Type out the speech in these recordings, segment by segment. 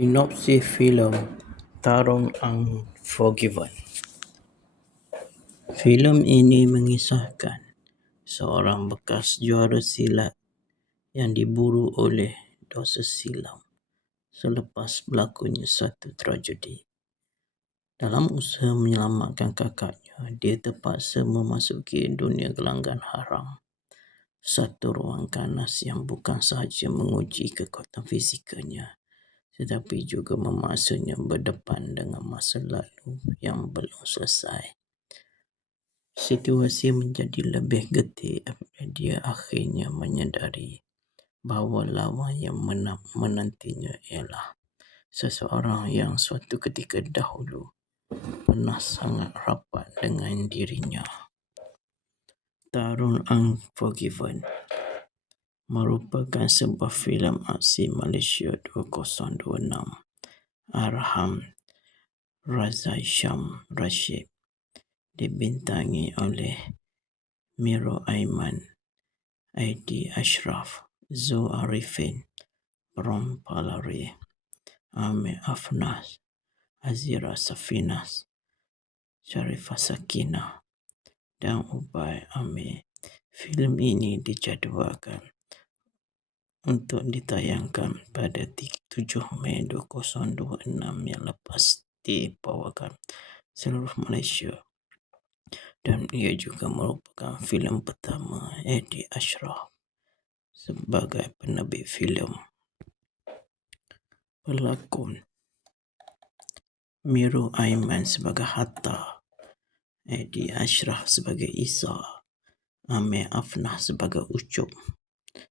Sinopsis filem Tarung Unforgiven. Filem ini mengisahkan seorang bekas juara silat yang diburu oleh dosa silam selepas berlakunya satu tragedi. Dalam usaha menyelamatkan kakaknya, dia terpaksa memasuki dunia gelanggang haram, satu ruang ganas yang bukan sahaja menguji kekuatan fizikalnya, tetapi juga memaksanya berdepan dengan masa lalu yang belum selesai. Situasi menjadi lebih getir apabila dia akhirnya menyadari bahawa lawan yang menantinya ialah seseorang yang suatu ketika dahulu pernah sangat rapat dengan dirinya. Tarung Unforgiven merupakan sebuah filem aksi Malaysia 2026 Arham Razaisham Rashid, dibintangi oleh Miro Aiman, Aidi Ashraf, Zul Arifin, Rom Palari, Amir Afnas, Azira Safinas, Sharifah Sakinah dan Ubay Amir. Filem ini dijadualkan untuk ditayangkan pada 7 Mei 2026 yang lepas dibawakan seluruh Malaysia, dan ia juga merupakan filem pertama Aidi Ashraf sebagai penerbit filem. Pelakon: Miro Aiman sebagai Hatta, Aidi Ashraf sebagai Isa, Amir Afnah sebagai Ucup,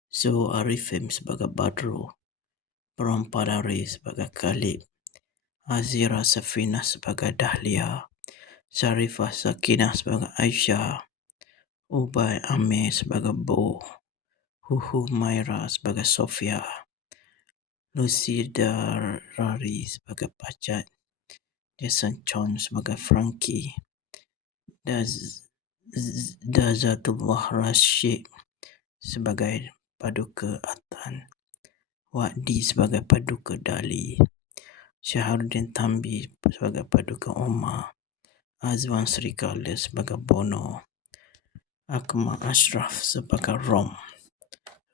Zul Arifin sebagai Badru, Rom Palari sebagai Khalid, Azira Safinah sebagai Dahlia, Sharifah Sakinah sebagai Aisyah, Ubay Amir sebagai Bo, Huhu Maira sebagai Sofia, Lucy Darari sebagai Pacat, Jason Chon sebagai Frankie, Dazatullah Rashid sebagai Paduka Atan, Wadi sebagai Paduka Dali, Syaharuddin Tambi sebagai Paduka Omar, Azwan Srikala sebagai Bono, Akmal Ashraf sebagai Rom,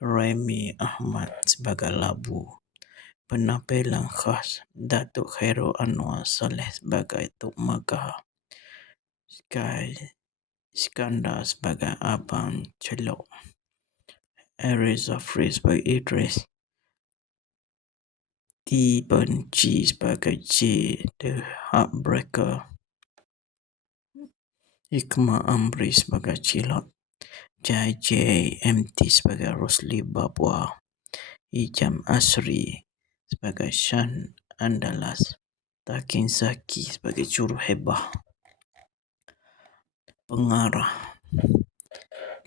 Remy Ahmad sebagai Labu. Penampilan khas: Datuk Khairul Anwar Saleh sebagai Tok Magah, Iskandar sebagai Abang Celok, Aris Zafri sebagai Idris, Benci sebagai J The Heartbreaker, Hikmah Amri sebagai Cilot, JMT sebagai Rosli Babwa, Ijam Asri sebagai Shan Andalas, Takin Zaki sebagai Juru Hebah. Pengarah: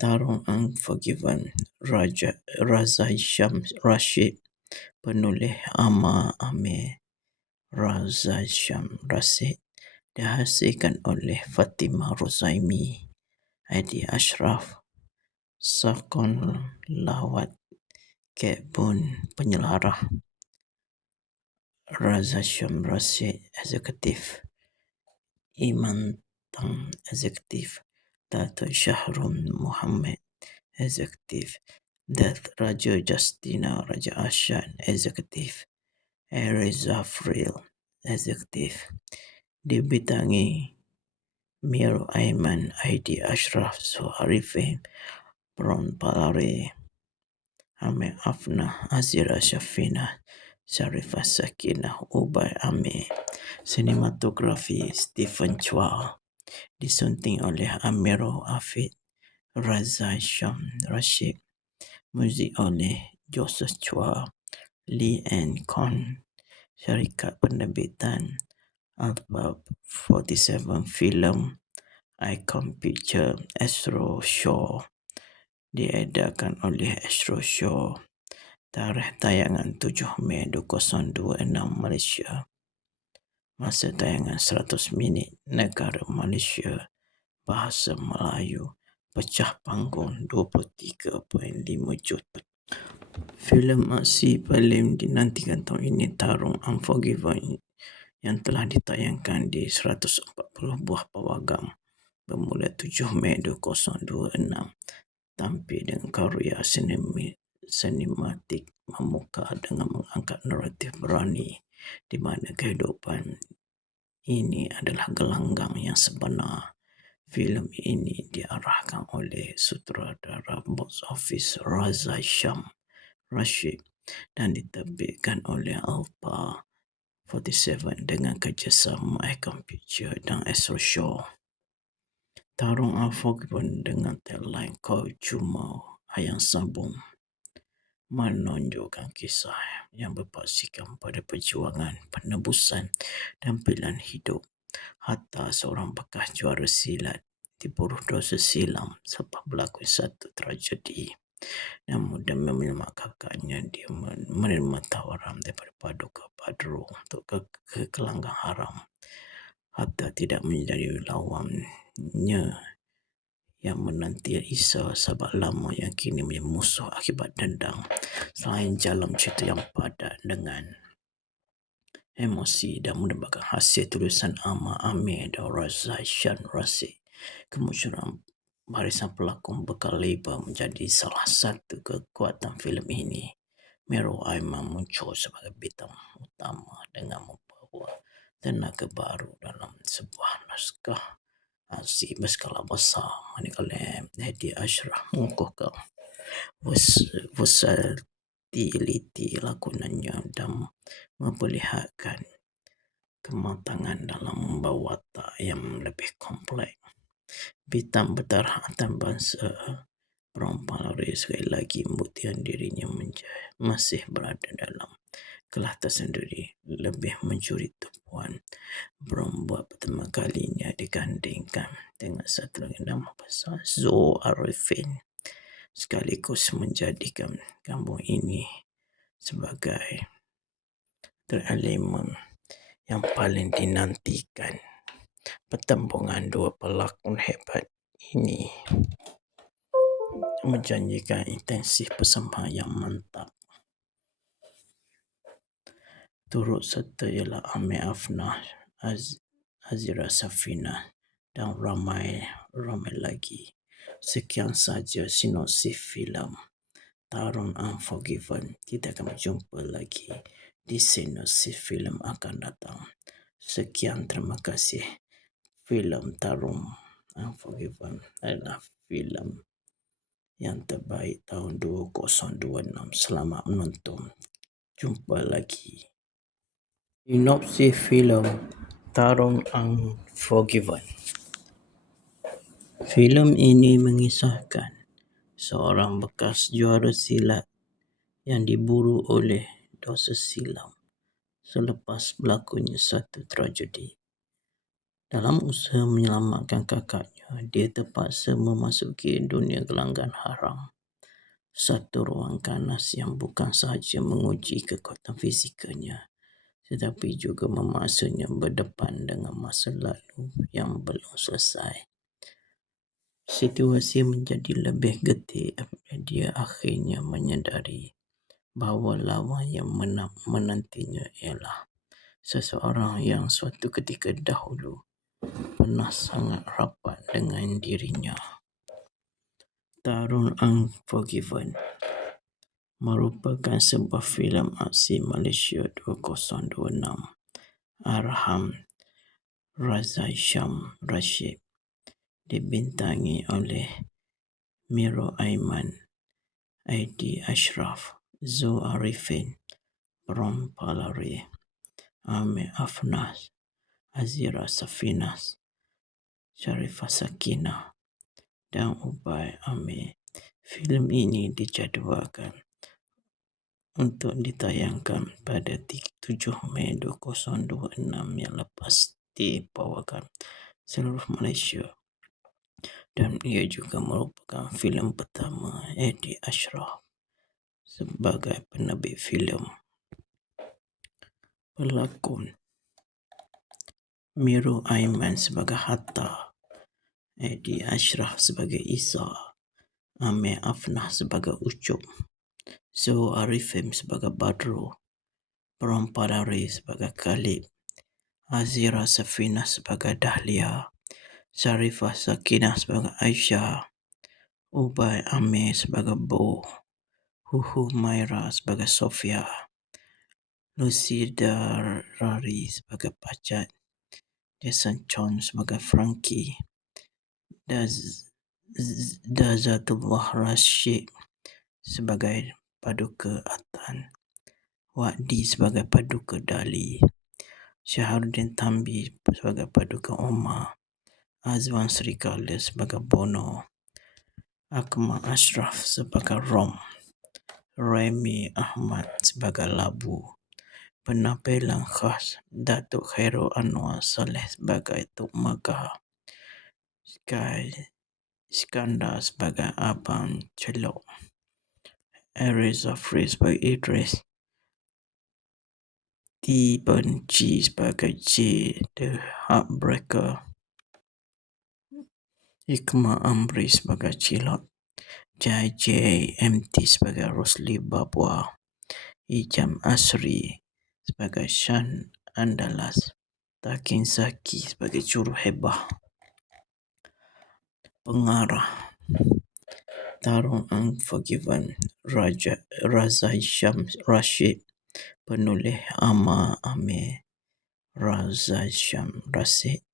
Tarung Unforgiven, Razaisham Rashid. Penulis Amar Amir Razaisham Rashid. Dihasilkan oleh Fatimah Rozaimi, Aidi Ashraf, Sakon Lawat, Kek Bun penyelarah, Razaisham Rashid Eksekutif, Iman Tang Eksekutif, Datuk Syahrul Muhammad Eksekutif, Dat Raja Justina Raja Arsyad Eksekutif, Aris Zafril Eksekutif. Dibintangi Miro Aiman, Aidi Ashraf, Zul Arifin, Rom Palari, Amir Afnah, Azira Safinah, Sharifah Sakinah, Ubay Amir. Sinematografi Stephen Chua. Disunting oleh Amiro Afid Razaisham Rashid. Muzik oleh Joseph Chua, Lee and Con. Syarikat penerbitan Albab 47 Film, Icon Picture, Astro Show. Diedarkan oleh Astro Show. Tarikh tayangan 7 Mei 2026 Malaysia. Masa tayangan 100 minit. Negara Malaysia. Bahasa Melayu. Pecah panggung 23.5 juta. Filem aksi paling dinantikan tahun ini Tarung Unforgiven yang telah ditayangkan di 140 buah pawagam bermula 7 Mei 2026, tampil dengan karya sinematik memuka dengan mengangkat naratif berani di mana kehidupan ini adalah gelanggang yang sebenar. Filem ini diarahkan oleh sutradara box office Raza Sham Rashid dan diterbitkan oleh Alpha 47 dengan kerjasama Icon Picture dan Astro Show. Tarung Unforgiven dengan tagline Kau Cuma Ayam Sabung menonjolkan kisah yang berpaksikan pada perjuangan, penebusan dan pilihan hidup Hatta, seorang bekas juara silat, diburu dosa silam sebab berlaku satu tragedi. Namun demi menyelamatkan kakaknya, dia menerima tawaran daripada Paduka Padro untuk ke gelanggang haram. Hatta tidak menjadi lawannya yang menanti Isa sahabat lama yang kini menjadi musuh akibat dendam. Selain jalan cerita yang padat dengan emosi dan merupakan hasil tulisan Ahmad Amir dan Raza Shan Rasid, kemunculan barisan pelakon berkaliber menjadi salah satu kekuatan filem ini. Mero Aiman muncul sebagai bintang utama dengan membawa tenaga baru dalam sebuah naskah aksi berskala besar, manakala Hadi Ashraf mengukuhkan versatiliti lakonannya dan memperlihatkan kematangan dalam membawa watak yang lebih kompleks. Bintang bertaraf antarabangsa perempuan Lari sekali lagi membuktikan dirinya masih berada dalam kelas tersendiri, lebih mencuri tumpuan berbuat pertama kalinya digandingkan dengan satu lagi nama besar Zoe Arifin, sekaligus menjadikan kampung ini sebagai elemen yang paling dinantikan. Pertembungan dua pelakon hebat ini menjanjikan intensif persembahan yang mantap. Turut serta ialah Amir Afnah, Azira Safina dan ramai lagi. Sekian saja sinopsis filem Tarung Unforgiven. Kita akan berjumpa lagi di sinopsis filem akan datang. Sekian, terima kasih. Filem Tarung Unforgiven adalah filem yang terbaik tahun 2026. Selamat menonton. Jumpa lagi. Sinopsis filem Tarung Unforgiven. Filem ini mengisahkan seorang bekas juara silat yang diburu oleh dosa silam selepas berlakunya satu tragedi. Dalam usaha menyelamatkan kakaknya, dia terpaksa memasuki dunia gelanggang haram. Satu ruang ganas yang bukan sahaja menguji kekuatan fizikalnya, tetapi juga memaksanya berdepan dengan masa lalu yang belum selesai. Situasi menjadi lebih getir apabila dia akhirnya menyadari bahawa lawan yang menantinya ialah seseorang yang suatu ketika dahulu pernah sangat rapat dengan dirinya. Tarung Unforgiven merupakan sebuah filem aksi Malaysia 2026 arahan Raza Sham Rashid, dibintangi oleh Miro Aiman, Aidi Ashraf, Zoe Arifin, Prom Palari, Amir Afnas, Azira Safinas, Sharifah Sakinah dan Ubay Amir. Filem ini dijadualkan untuk ditayangkan pada 7 Mei 2026 yang lepas di pawagam seluruh Malaysia, dan ia juga merupakan filem pertama Edi Ashraf sebagai penerbit filem. Pelakon Miro Aiman sebagai Hatta, Edi Ashraf sebagai Isa, Amir Afnah sebagai Ucup, So Arifin sebagai Badru, Palari sebagai Khalid, Azira Safina sebagai Dahlia, Sharifah Sakinah sebagai Aisyah, Ubay Amir sebagai Bo, Huhu Maira sebagai Sofia, Lucy Darari sebagai Pacat, Jason Chon sebagai Frankie, Dazatullah Rashid sebagai Paduka Atan, Wadi sebagai Paduka Dali, Syaharuddin Tambi sebagai Paduka Omar, Azwan Srikala sebagai Bono, Akmal Ashraf sebagai Rom, Remy Ahmad sebagai Labu, penampilan khas Datuk Khairul Anwar Saleh sebagai Tok Magah, Iskandar sebagai Abang Celok, Aris Zafri sebagai Idris, Benci sebagai J The Heartbreaker, Hikmah Amri sebagai Cilot, JJMT sebagai Rosli Babwa, Ijam Asri sebagai Shan Andalas, Takin Zaki sebagai Juru Hebah. Pengarah Tarung Unforgiven, Raza Hisham Rashid. Penulis Amar Amir, Raza Hisham Rashid.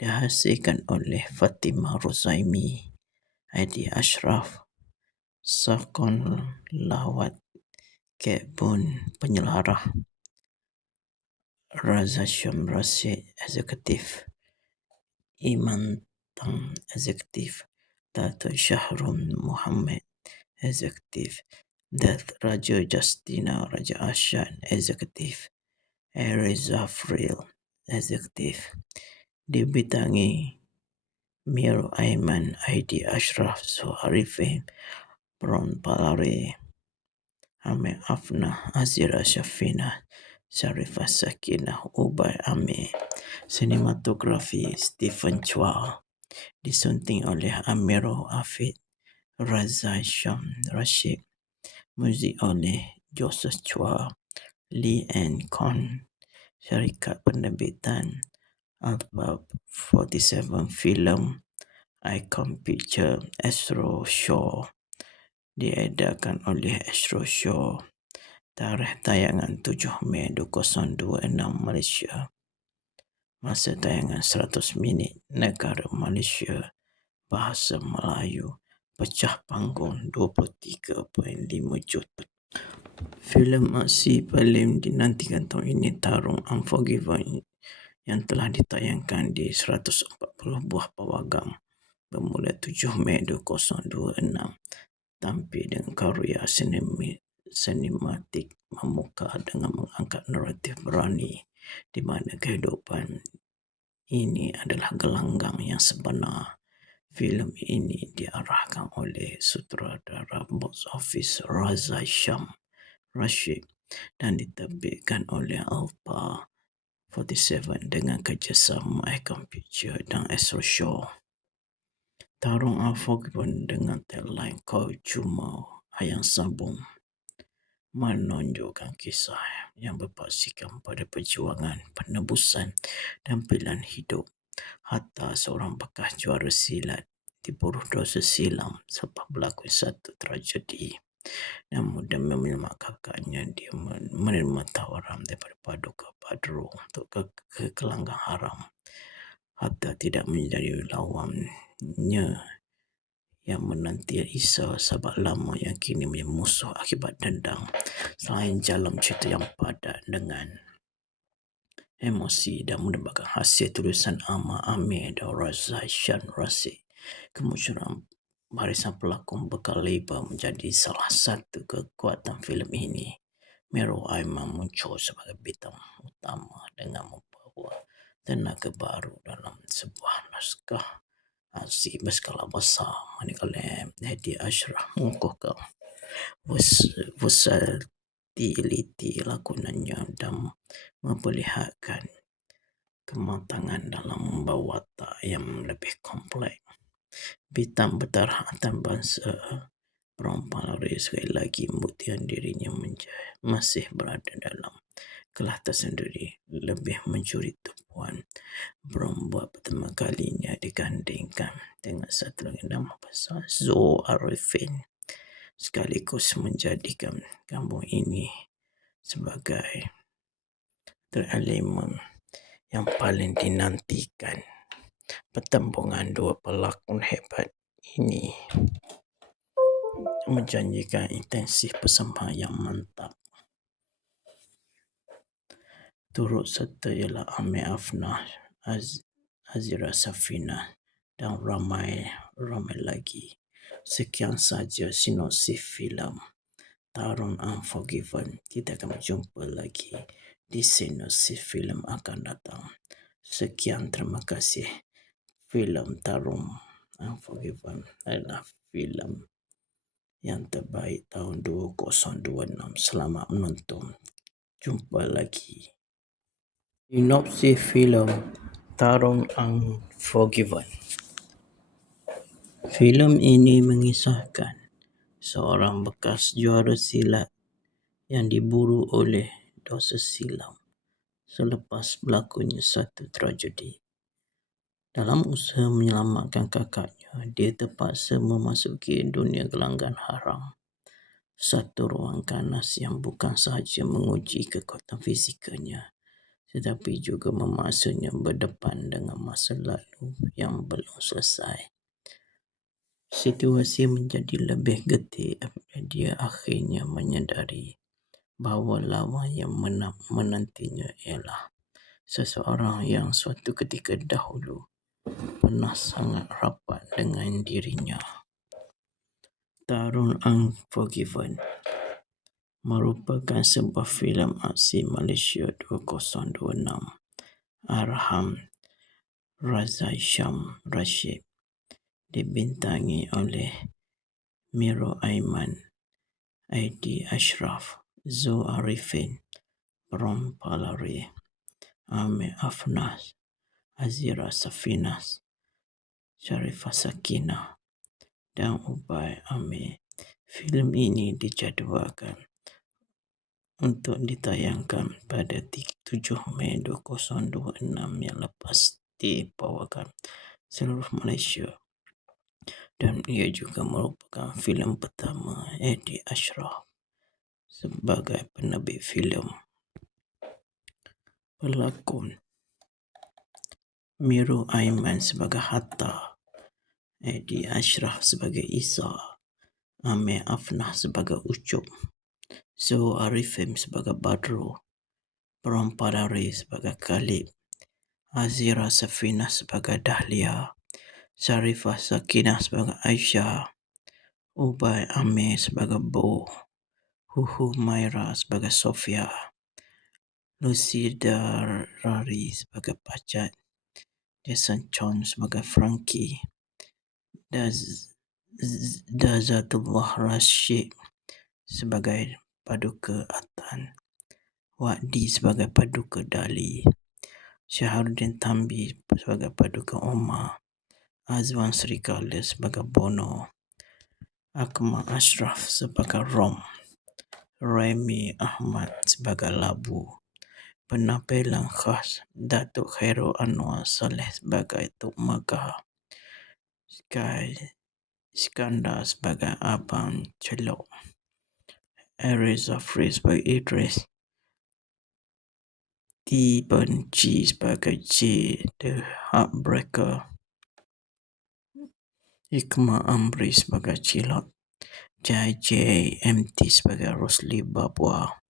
Dihasilkan oleh Fatimah Rozaimi, Aidi Ashraf, Sakon Lawat, Kek Bun. Penyelarah Raza Hisham Rashid, Eksekutif Iman Tang, Eksekutif Dato' Syahrul Muhammad, Eksekutif Raja Justina Raja Arsyad, Eksekutif Aris Zafril, Eksekutif dibidangi Mir Aiman, Aidi Ashraf, Suharifin, Pron Palari, Amir Afnah, Azira Syafina, Sharifah Sakinah, Ubay Amir. Sinematografi Stephen Chua, disunting oleh Amirul Hafid, Raza Hisham Rashid. Muzik oleh Joseph Chua, Lee and Con. Syarikat penerbitan Alpha 47 Film, Icon Picture, Astro Show. Diedarkan oleh Astro Show. Tarikh tayangan 7 Mei 2026 Malaysia. Masa tayangan 100 minit. Negara Malaysia. Bahasa Melayu. Pecah panggung 23.5 juta. Filem aksi paling dinantikan tahun ini Tarung Unforgiven yang telah ditayangkan di 140 buah pawagam bermula 7 Mei 2026, tampil dengan karya sinematik memuka dengan mengangkat naratif berani di mana kehidupan ini adalah gelanggang yang sebenar. Filem ini diarahkan oleh sutradara box office Raza Hisham Rashid dan diterbitkan oleh Alpha 47 dengan kerjasama Icon Picture dan Astro Show. Tarung Unforgiven dengan tagline Kau Cuma Ayam Sabung menunjukkan kisah yang berpaksikan pada perjuangan, penebusan dan pilihan hidup Hatta, seorang bekas juara silat, diburu dosa silam sebab berlaku satu tragedi. Namun demi menyelamatkannya, dia menerima tawaran daripada Paduka Badru untuk ke gelanggang haram. Hatta tidak menjadi lawannya yang menanti Isa sahabat lama yang kini menjadi musuh akibat dendam. Selain jalan cerita yang padat dengan emosi dan merupakan hasil tulisan Amar Amir dan Raza Hisham Rashid, kemunculan barisan pelakon berkaliber menjadi salah satu kekuatan filem ini. Meru Aiman muncul sebagai bintang utama dengan membawa tenaga baru dalam sebuah naskah aksi berskala besar, manakala Hadi Ashraf mengukuhkan versatiliti lakonannya dan memperlihatkan kematangan dalam membawa watak yang lebih kompleks. Bintang berdarah antarabangsa Perempuan sekali lagi membuktikan dirinya masih berada dalam kelas tersendiri, lebih mencuri tumpuan. Buat pertama kalinya digandingkan dengan satu lagi nama besar, Zo Arifin, sekaligus menjadikan kampung ini sebagai elemen yang paling dinantikan. Pertembungan dua pelakon hebat ini menjanjikan intensif bersama yang mantap. Turut serta ialah Amir Afnah, Azira Safina dan ramai lagi. Sekian saja sinopsis filem Tarun Unforgiven. Kita akan berjumpa lagi di sinopsis filem akan datang. Sekian, terima kasih. Filem Tarun Unforgiven adalah filem yang terbaik tahun 2026. Selamat menonton. Jumpa lagi. Sinopsis filem Tarun Unforgiven. Filem ini mengisahkan seorang bekas juara silat yang diburu oleh dosa silam selepas berlakunya satu tragedi. Dalam usaha menyelamatkan kakaknya, dia terpaksa memasuki dunia gelanggang haram. Satu ruang ganas yang bukan sahaja menguji kekuatan fizikalnya, tetapi juga memaksanya berdepan dengan masa lalu yang belum selesai. Situasi menjadi lebih getir apabila dia akhirnya menyadari bahawa lawan yang menantinya ialah seseorang yang suatu ketika dahulu pernah sangat rapat dengan dirinya. Tarun Unforgiven merupakan sebuah filem aksi Malaysia 2026 arahan Razai Syam Rashid, dibintangi oleh Miro Aiman, Aidi Ashraf, Zo Arifin, Rom Palari, Amir Afnah, Azira Safinas, Sharifah Sakinah dan Ubay Amir. Filem ini dijadualkan untuk ditayangkan pada 7 Mei 2026 yang lepas dibawakan seluruh Malaysia, dan ia juga merupakan filem pertama Aidi Ashraf sebagai penerbit filem. Pelakon Miro Aiman sebagai Hatta, Aidi Ashraf sebagai Isa, Amir Afnah sebagai Ucup, Zo Arifin sebagai Badru, Rom Palari sebagai Khalid, Azira Safina sebagai Dahlia, Sharifah Sakinah sebagai Aisyah, Ubay Amir sebagai Bo, Huhu Maira sebagai Sofia, Lucy Darari sebagai Pacat, Jason Chon sebagai Frankie, Dazatullah Rashid sebagai Paduka Atan, Wadi sebagai Paduka Dali, Syaharuddin Tambi sebagai Paduka Omar, Azwan Srikala sebagai Bono, Akmal Ashraf sebagai Rom, Remy Ahmad sebagai Labu. Penampilan khas Datuk Khairul Anwar Saleh sebagai Tok Megah, Iskandar sebagai Abang Celok, Aris Zafri sebagai Idris, T-Ben G sebagai J The Heartbreaker, Hikmah Amri sebagai Cilot, JJMT sebagai Rosli Babwa,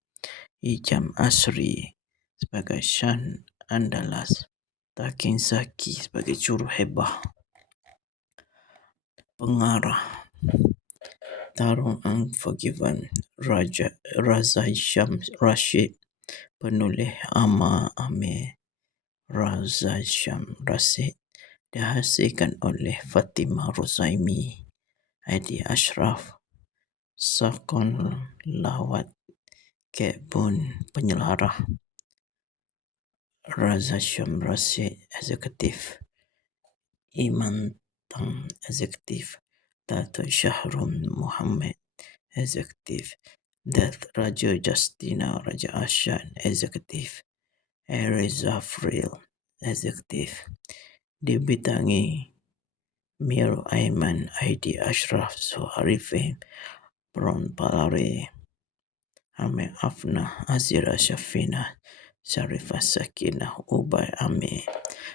Ijam Asri sebagai Shan Andalas, Takin Zaki sebagai Juru Hebah. Pengarah Tarun Unforgiven Razai Syam Rashid, penulis Amir Razai Syam Rashid, dihasilkan oleh Fatimah Rozaimi, Aidi Ashraf, Sakon Lawat, Kek Bun penyelarah, Razai Syam Rashid Eksekutif, Iman Tang Eksekutif, Datuk Syahrul Muhammad Executive. Death Raja Justina Raja Ashan, Executive. Reza Fril, Executive. Dibitangi Mir Aiman ID Ashraf Suharifin Pron Palare Ame Afna Azira Shafina Sharifah Sakinah Ubay Ame.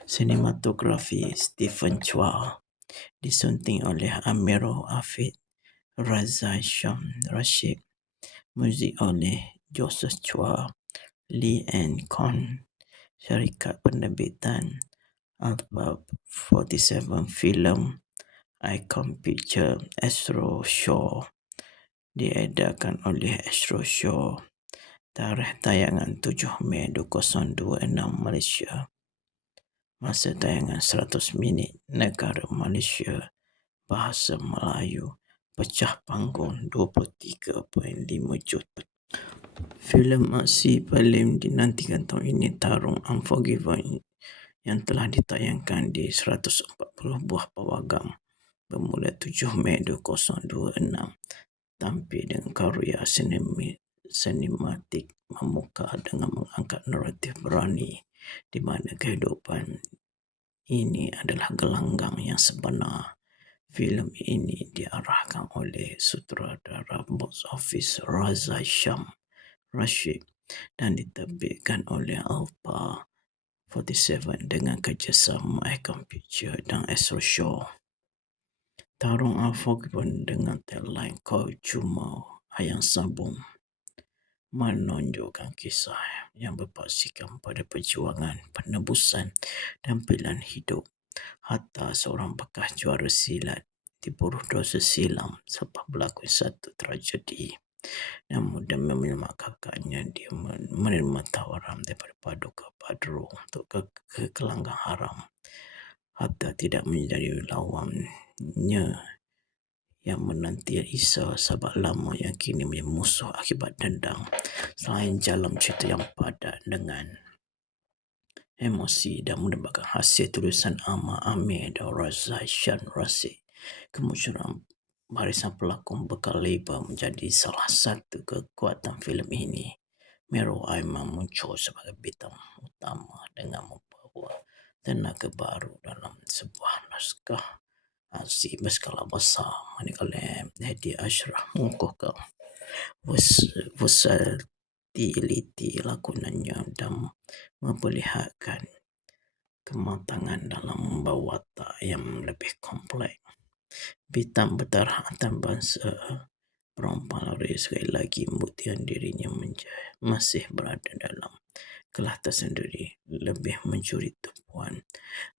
Sinematografi Stephen Chua, disunting oleh Amiro Afid Raza Syam Rashid. Muzik oleh Joseph Chua, Lee and Con. Syarikat penerbitan Albab 47 Film Icon Picture Astro Show, diedarkan oleh Astro Show. Tarikh tayangan 7 Mei 2026 Malaysia. Masa tayangan 100 minit. Negara Malaysia. Bahasa Melayu. Pecah panggung 23.5 juta. Filem aksi paling dinantikan tahun ini Tarung Unforgiven yang telah ditayangkan di 140 buah pawagam bermula 7 Mei 2026, tampil dengan karya sinematik memuka dengan mengangkat naratif berani di mana kehidupan ini adalah gelanggang yang sebenar. Filem ini diarahkan oleh sutradara box office Raza Syam Rashid dan diterbitkan oleh Alpha 47 dengan kerjasama Icon Picture dan Astro Show. Tarung Unforgiven dengan tagline Kau Cuma Ayam Sabung menunjukkan kisah yang berpaksikan pada perjuangan, penebusan dan pilihan hidup Hatta seorang bekas juara silat diburu dosa silam sebab berlaku satu tragedi. Namun demi menyelamatkan kakaknya, dia menerima tawaran daripada Paduka Badru untuk ke gelanggang haram. Hatta tidak menjadi lawannya yang menanti risau sahabat lama yang kini menjadi musuh akibat dendam. Selain jalan cerita yang padat dengan emosi dan mendapatkan hasil tulisan Ahmad Amir dan Raza Shan Rasid, kemunculan barisan pelakon berkaliber menjadi salah satu kekuatan filem ini. Miro Aiman muncul sebagai bintang utama dengan membawa tenaga baru dalam sebuah naskah aksi berskala besar, manakala Hadi Ashraf mengukuhkan versatiliti lakonannya dan memperlihatkan kematangan dalam membawa watak yang lebih kompleks. Bintang bertaraf antarabangsa Palare sekali lagi membuktikan dirinya masih berada dalam kelas tersendiri, lebih mencuri tumpuan.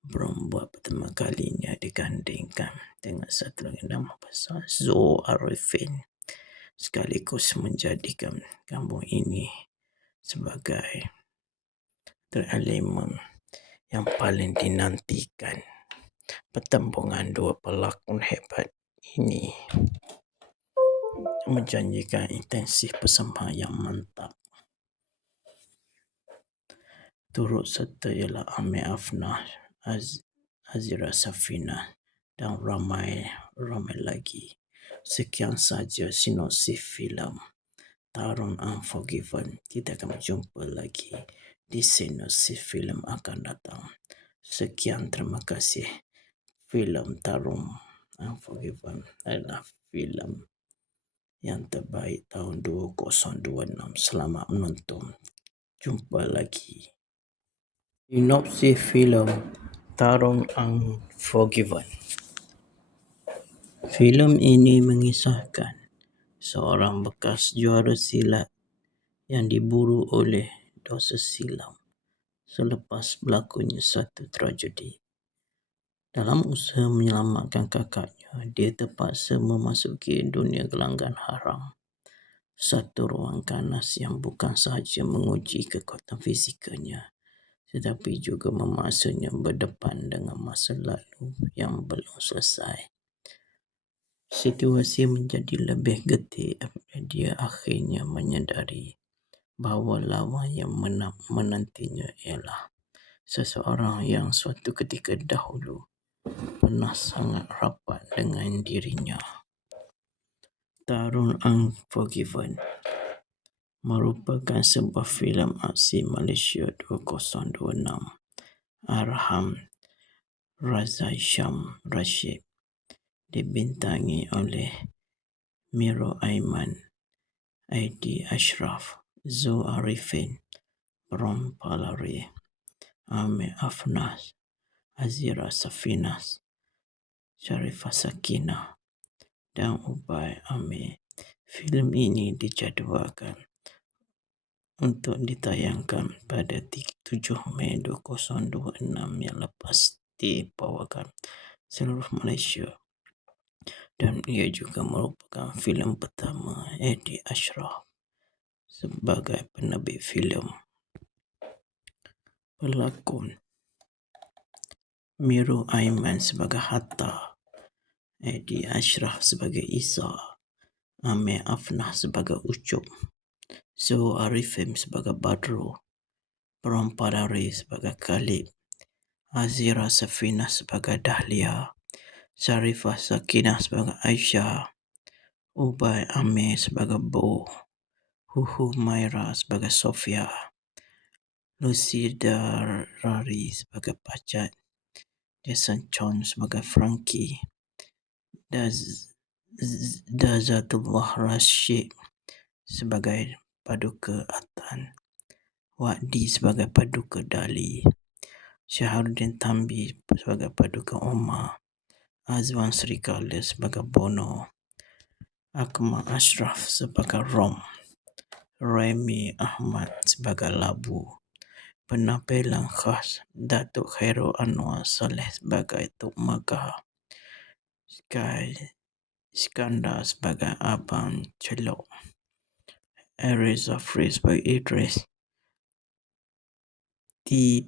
Buat pertama kalinya digandingkan dengan satu lagi nama besar Zul Arifin, sekaligus menjadikan kampung ini sebagai elemen yang paling dinantikan. Pertembungan dua pelakon hebat ini menjanjikan intensif persembahan yang mantap. Turut serta ialah Amir Afnah, Azira Safina dan ramai lagi. Sekian saja sinopsis filem Tarung Unforgiven. Kita akan berjumpa lagi di sinopsis filem akan datang. Sekian, terima kasih. Filem Tarung Unforgiven adalah filem yang terbaik tahun 2026. Selamat menonton. Jumpa lagi. Sinopsis filem Tarung Unforgiven. Filem ini mengisahkan seorang bekas juara silat yang diburu oleh dosa silam selepas berlakunya satu tragedi. Dalam usaha menyelamatkan kakaknya, dia terpaksa memasuki dunia gelanggang haram. Satu ruang ganas yang bukan sahaja menguji kekuatan fizikalnya, tetapi juga memaksanya berdepan dengan masa lalu yang belum selesai. Situasi menjadi lebih getir apabila dia akhirnya menyadari bahawa lawan yang menantinya ialah seseorang yang suatu ketika dahulu pernah sangat rapat dengan dirinya. Tarun Unforgiven merupakan sebuah filem aksi Malaysia 2026 Arham Razaisham Rashid, dibintangi oleh Miro Aiman, Aidi Ashraf, Zu Arifin, Rom Palari, Ame Afnas, Azira Safinas, Sharifah Sakinah, dan Ubay Amir. Filem ini dijadualkan untuk ditayangkan pada 7 Mei 2026 yang lepas di bawakan seluruh Malaysia, dan ia juga merupakan filem pertama Aidi Ashraf sebagai penerbit filem. Pelakon Miro Aiman sebagai Hatta, Aidi Ashraf sebagai Isa, Amir Afnah sebagai Ucup, Zu Arifin sebagai Badru, Rom Padari sebagai Khalid, Azira Safina sebagai Dahlia, Sharifah Sakinah sebagai Aisyah, Ubay Amir sebagai Bo, Huhu Maira sebagai Sofia, Lucy Darari sebagai Pacat, Jason Chon sebagai Frankie, Dazatullah Rashid sebagai Paduka Atan, Wadi sebagai Paduka Dali, Syaharuddin Tambi sebagai Paduka Omar, Azwan Srikala sebagai Bono, Akmal Ashraf sebagai Rom, Remy Ahmad sebagai Labu. Penampilan khas Datuk Khairul Anwar Saleh sebagai Tok Magah, Iskandar sebagai Abang Celok, Aris Zafri sebagai Idris,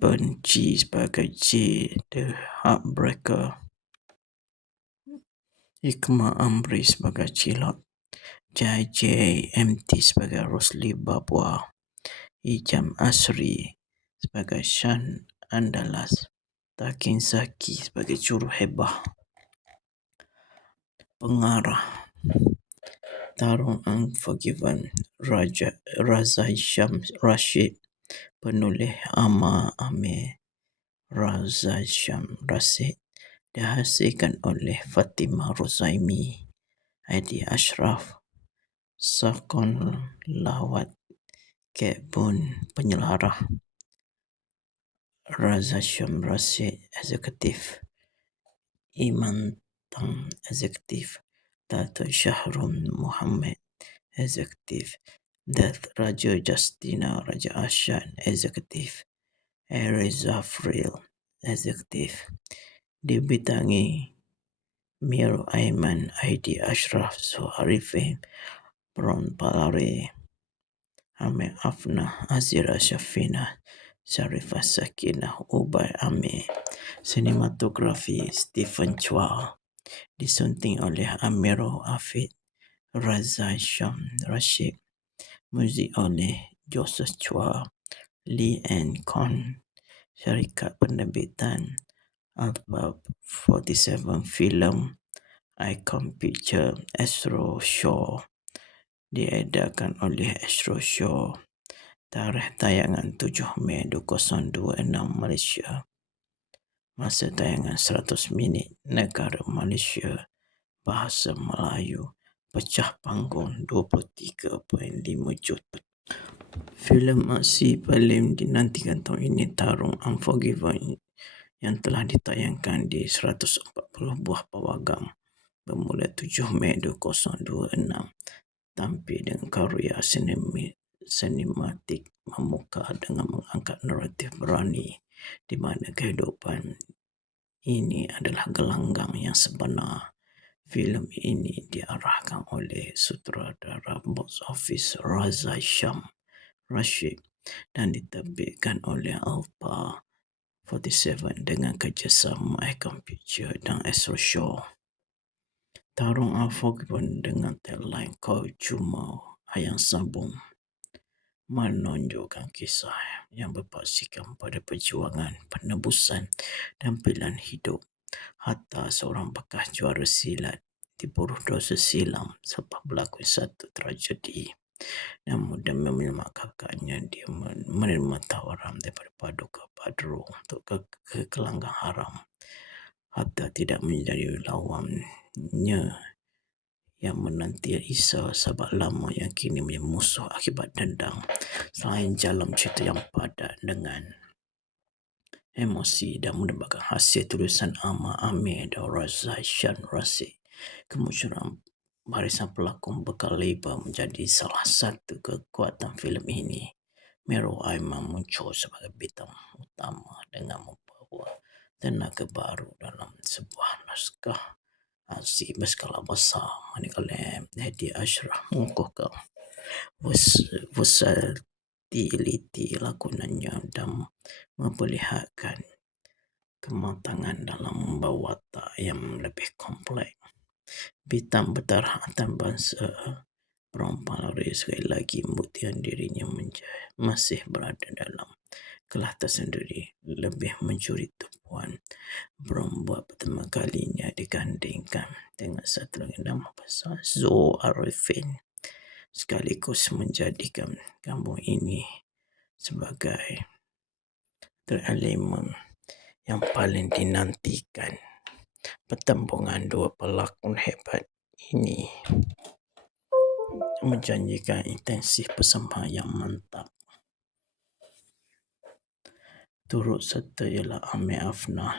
Benci sebagai J The Heartbreaker, Hikmah Amri sebagai Cilot, JMT sebagai Rosli Babwa, Ijam Asri sebagai Shan Andalas, Takin Zaki sebagai Juru Hebah. Pengarah Tarun Unforgiven Razaisham Rashid, penulis Amar Amir Razaisham Rashid, dihasilkan oleh Fatimah Rozaimi, Aidi Ashraf, Sakon Lawat, Kek Bun penyelarah, Razaisham Rashid Eksekutif, Iman Tang Eksekutif, Datuk Syahrul Muhammad Eksekutif, Dat Raja Justina Raja Arsyad Eksekutif, Aris Zafril Eksekutif, dibintangi Miro Aiman, Aidi Ashraf, Zu Arifin, Ron Palari, Amir Afnah, Azira Safina, Sharifah Sakinah, Ubay Amir. Sinematografi Stephen Chua, disunting oleh Amiro Afid Razaisham Rashid, muzik oleh Joseph Chua, Lee and Con, syarikat penerbitan Alpha 47 Film, Icon Picture, Astro Show, diedarkan oleh Astro Show. Tarikh tayangan 7 Mei 2026 Malaysia. Masa tayangan 100 minit. Negara Malaysia. Bahasa Melayu. Pecah panggung 23.5 juta. Filem aksi paling dinantikan tahun ini Tarung Unforgiven yang telah ditayangkan di 140 buah pawagam bermula 7 Mei 2026, tampil dengan karya sinematik memuka dengan mengangkat naratif berani di mana kehidupan ini adalah gelanggang yang sebenar. Filem ini diarahkan oleh sutradara box office Razaisham Rashid dan diterbitkan oleh Alpha 47 dengan kerjasama Icon Picture dan Astro Show. Tarung Unforgiven dengan tagline Kau Cuma Ayam Sabung menonjolkan kisah yang berpaksikan pada perjuangan, penebusan dan pilihan hidup Hatta, seorang bekas juara silat diburu dosa silam sebab berlaku satu tragedi. Namun demi menyelamatkan kakaknya, dia menerima tawaran daripada Paduka Badro untuk ke gelanggang haram. Hatta tidak menjadi lawannya yang menanti Isa, sahabat lama yang kini menjadi musuh akibat dendam. Selain jalan cerita yang padat dengan emosi dan merupakan hasil tulisan Ahmad Amir dan Razai Shan Rasid, kemunculan barisan pelakon berkaliber menjadi salah satu kekuatan filem ini. Miro Aiman muncul sebagai bintang utama dengan membawa tenaga baru dalam sebuah naskah aksi berskala besar, manakala Hadi Ashraf mengukuhkan versatiliti lakonannya dan memperlihatkan kematangan dalam membawa watak yang lebih kompleks. Bintang bertaraf antarabangsa perempuan Lari sekali lagi membuktikan dirinya masih berada dalam kelas tersendiri, lebih mencuri tumpuan berbuat pertama kalinya digandingkan dengan satu lagi nama besar, Zo Arifin, sekaligus menjadikan kampung ini sebagai elemen yang paling dinantikan. Pertembungan dua pelakon hebat ini menjanjikan intensif persembahan yang mantap. Turut serta ialah Amir Afnah,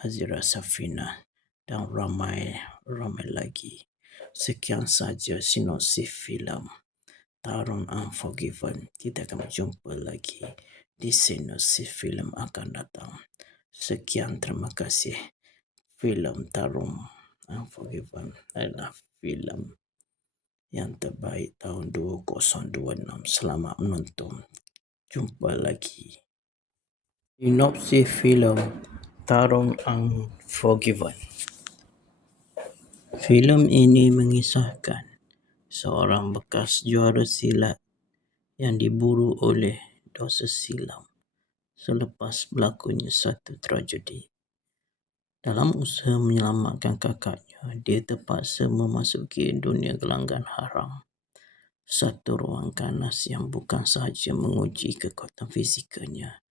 Azira Safina dan ramai lagi. Sekian saja sinopsis filem Tarun Unforgiven. Kita akan berjumpa lagi di sinopsis filem akan datang. Sekian, terima kasih. Filem Tarun Unforgiven adalah filem yang terbaik tahun 2026. Selamat menonton. Jumpa lagi. Sinopsis filem Tarun Unforgiven. Filem ini mengisahkan seorang bekas juara silat yang diburu oleh dosa silam selepas berlakunya satu tragedi. Dalam usaha menyelamatkan kakaknya, dia terpaksa memasuki dunia gelanggang haram, satu ruang ganas yang bukan sahaja menguji kekuatan fizikalnya,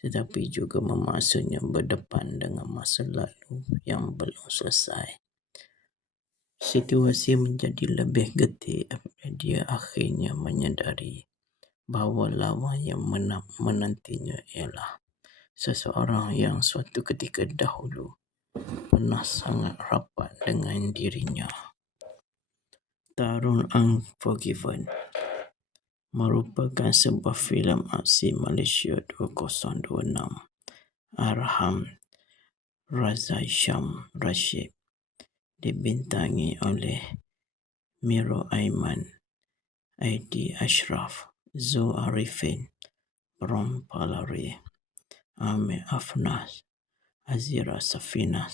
tetapi juga memaksanya berdepan dengan masa lalu yang belum selesai. Situasi menjadi lebih getir apabila dia akhirnya menyadari bahawa lawan yang menantinya ialah seseorang yang suatu ketika dahulu pernah sangat rapat dengan dirinya. Tarun Unforgiven merupakan sebuah filem aksi Malaysia 2026 arahan Razai Shan Rasid, dibintangi oleh Miro Aiman, Hadi Ashraf, Zo Arifin, Prom Palari, Amir Afnah, Azira Safina,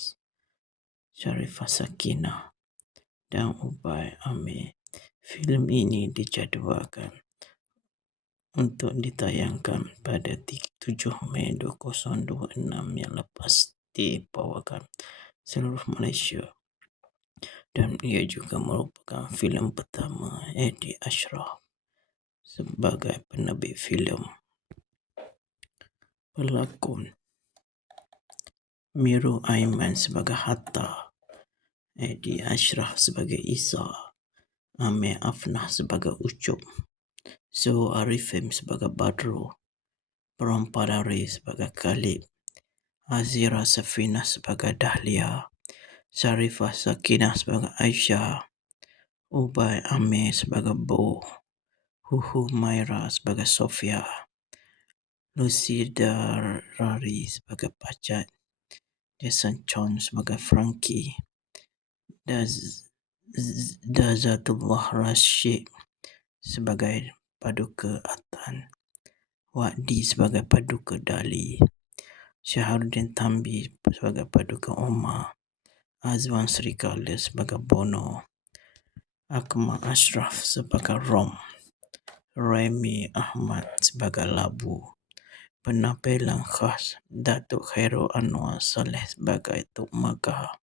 Sharifah Sakinah dan Ubay Amir. Filem ini dijadualkan untuk ditayangkan pada 7 Mei 2026 yang lepas dibawakan seluruh Malaysia, dan ia juga merupakan filem pertama Hadi Ashraf sebagai penerbit filem. Pelakon Miro Aiman sebagai Hatta, Hadi Ashraf sebagai Isa, Amir Afnah sebagai Ucup, Zo Arifin sebagai Badro, Prom Padari sebagai Khalid, Azira Safina sebagai Dahlia, Sharifah Sakinah sebagai Aisyah, Ubay Amir sebagai Bo, Huhu Maira sebagai Sofia, Lucy Darari sebagai Pacat, Jason Chon sebagai Frankie, Dazatullah Rashid sebagai Paduka Atan, Wadi sebagai Paduka Dali, Syaharuddin Tambi sebagai Paduka Omar, Azwan Srikala sebagai Bono, Akmal Ashraf sebagai Rom, Remy Ahmad sebagai Labu, penampilan khas Datuk Khairul Anwar Saleh sebagai Tok Magah,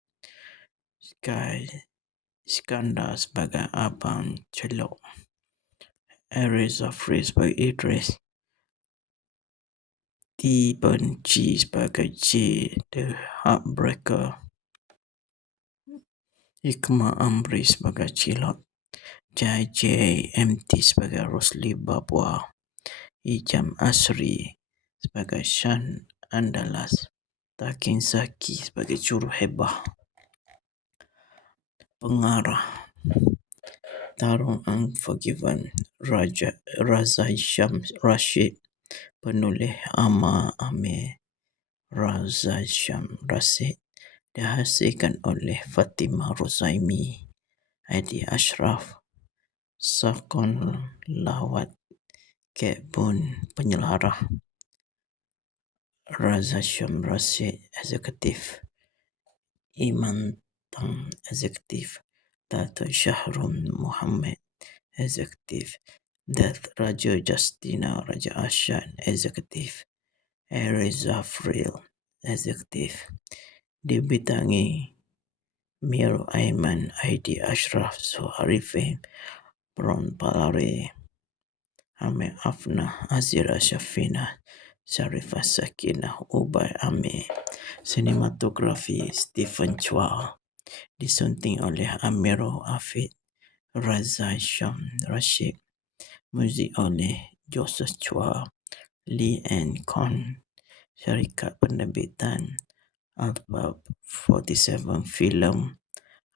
Sky Iskandar sebagai Abang Celok, Erza Free sebagai Idris, Dibenci sebagai J The Heartbreaker, Hikmah Amri sebagai Cilot, JJMT sebagai Rosli Babwa, Ijam Asri sebagai Shan Andalas, Takin Zaki sebagai Juru Hebah. Pengarah Tarung Unforgiven, Raza Hisham Rashid. Penulis Amar Amir, Raza Hisham Rashid. Dihasilkan oleh Fatimah Rozaimi, Adi Ashraf, Sakon Lawat, Kebun Penyelarah, Raza Hisham Rashid, Eksekutif, Iman Tang, Eksekutif, Dato' Syahrul Muhammad, Eksekutif, Dato' Raja Justina Raja Arsyad, Eksekutif, Erza Fril, Eksekutif. Dibidangi Mir Aiman, Aidi Ashraf, Suharifin, Bron Palare, Amir Afnah, Azira Syafina, Syarifah Sakinah, Ubay Amir. Sinematografi Stephen Chua. Disunting oleh Amirul Hafid, Raza Hisham Rashid. Muzik oleh Joseph Chua, Lee and Con. Syarikat penerbitan Albab 47 Film,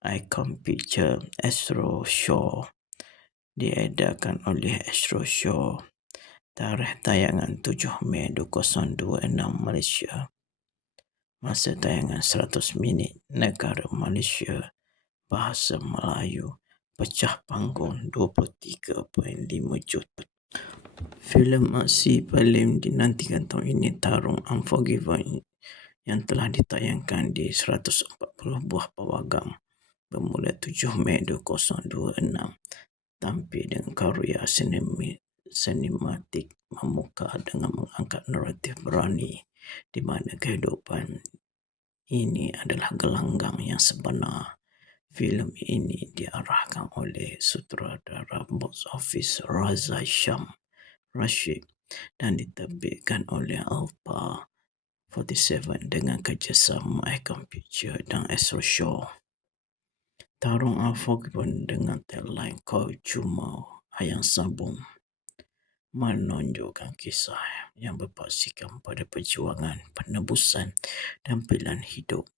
Icon Picture, Astro Show. Diedarkan oleh Astro Show. Tarikh tayangan 7 Mei 2026 Malaysia. Masa tayangan 100 minit. Negara Malaysia. Bahasa Melayu. Pecah panggung 23.5 juta. Filem aksi paling dinantikan tahun ini Tarung Unforgiven yang telah ditayangkan di 140 buah pawagam bermula 7 Mei 2026, tampil dengan karya sinematik memuka dengan mengangkat naratif berani di mana kehidupan ini adalah gelanggang yang sebenar. Filem ini diarahkan oleh sutradara box office Raza Hisham Rashid dan diterbitkan oleh Alpha 47 dengan kerjasama Icon Picture dan Astro Show. Tarung Unforgiven dengan tagline Kau Cuma Ayam Sabung menunjukkan kisah yang berpaksikan pada perjuangan, penebusan dan pilihan hidup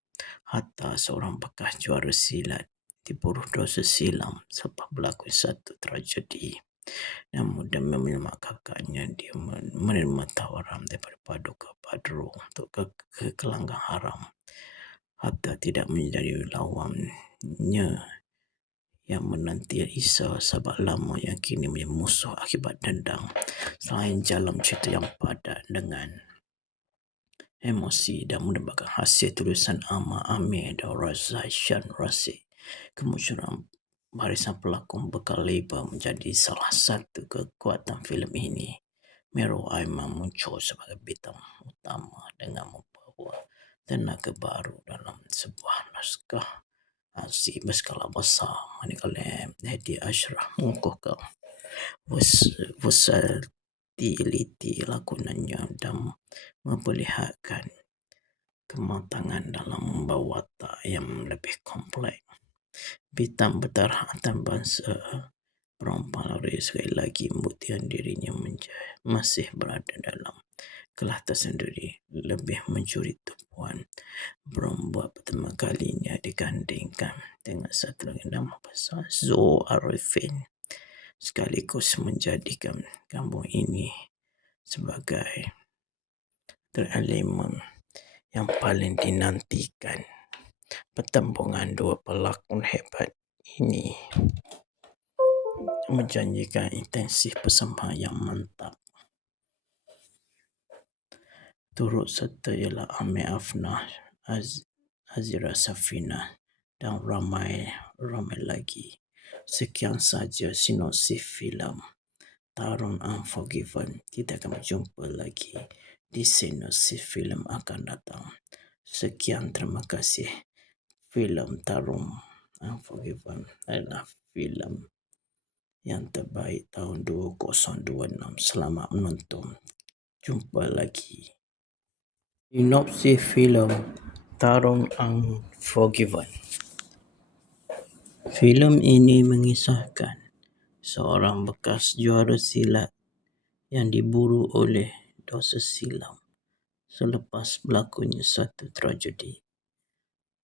Hatta seorang bekas juara silat diburu dosa silam sebab berlaku satu tragedi. Namun demi menyelamatkan kakaknya, dia menerima tawaran daripada Paduka Badru untuk ke gelanggang haram. Hatta tidak menjadi lawannya yang menanti Isa sahabat lama yang kini menjadi musuh akibat dendam. Selain jalan cerita yang padat dengan emosi dan merupakan hasil tulisan Amar Amir dan Raza Hisham Rashid, kemunculan barisan pelakon berkaliber menjadi salah satu kekuatan filem ini. Mirul Aiman muncul sebagai bintang utama dengan membawa tenaga baru dalam sebuah naskah aksi berskala besar, manakala Adi Ashraf mengukuhkan versatiliti lakonannya dan memperlihatkan kematangan dalam membawa watak yang lebih kompleks. Bintang berdarah antarabangsa Bron Palare sekali lagi membuktikan dirinya masih berada dalam kelas tersendiri, lebih mencuri tumpuan. Bron buat pertama kalinya digandingkan dengan satu lagi nama besar, Zul Arifin, sekaligus menjadikan kampung ini sebagai elemen yang paling dinantikan. Pertembungan dua pelakon hebat ini menjanjikan intensif persembahan yang mantap. Turut serta ialah Amir Afnah, Azira Safina dan ramai lagi. Sekian saja sinopsis filem Tarung Unforgiven. Kita akan berjumpa lagi di sinopsis filem akan datang. Sekian, terima kasih. Filem Tarung Unforgiven adalah filem yang terbaik tahun 2026. Selamat menonton. Jumpa lagi. Sinopsis filem Tarung Unforgiven. Filem ini mengisahkan seorang bekas juara silat yang diburu oleh dosa silam selepas berlakunya satu tragedi.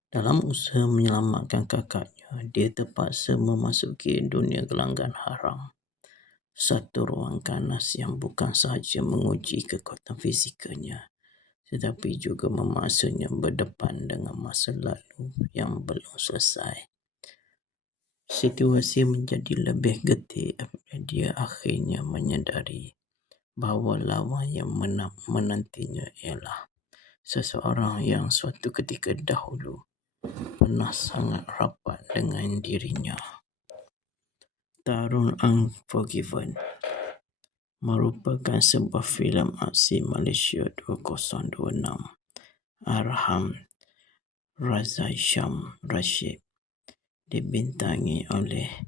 Dalam usaha menyelamatkan kakaknya, dia terpaksa memasuki dunia gelanggang haram. Satu ruang ganas yang bukan sahaja menguji kekuatan fizikalnya, tetapi juga memaksanya berdepan dengan masa lalu yang belum selesai. Situasi menjadi lebih getir apabila dia akhirnya menyadari bahawa lawan yang menantinya ialah seseorang yang suatu ketika dahulu pernah sangat rapat dengan dirinya. Tarung Unforgiven merupakan sebuah filem aksi Malaysia 2026 arahan Razai Syam Rashid, dibintangi oleh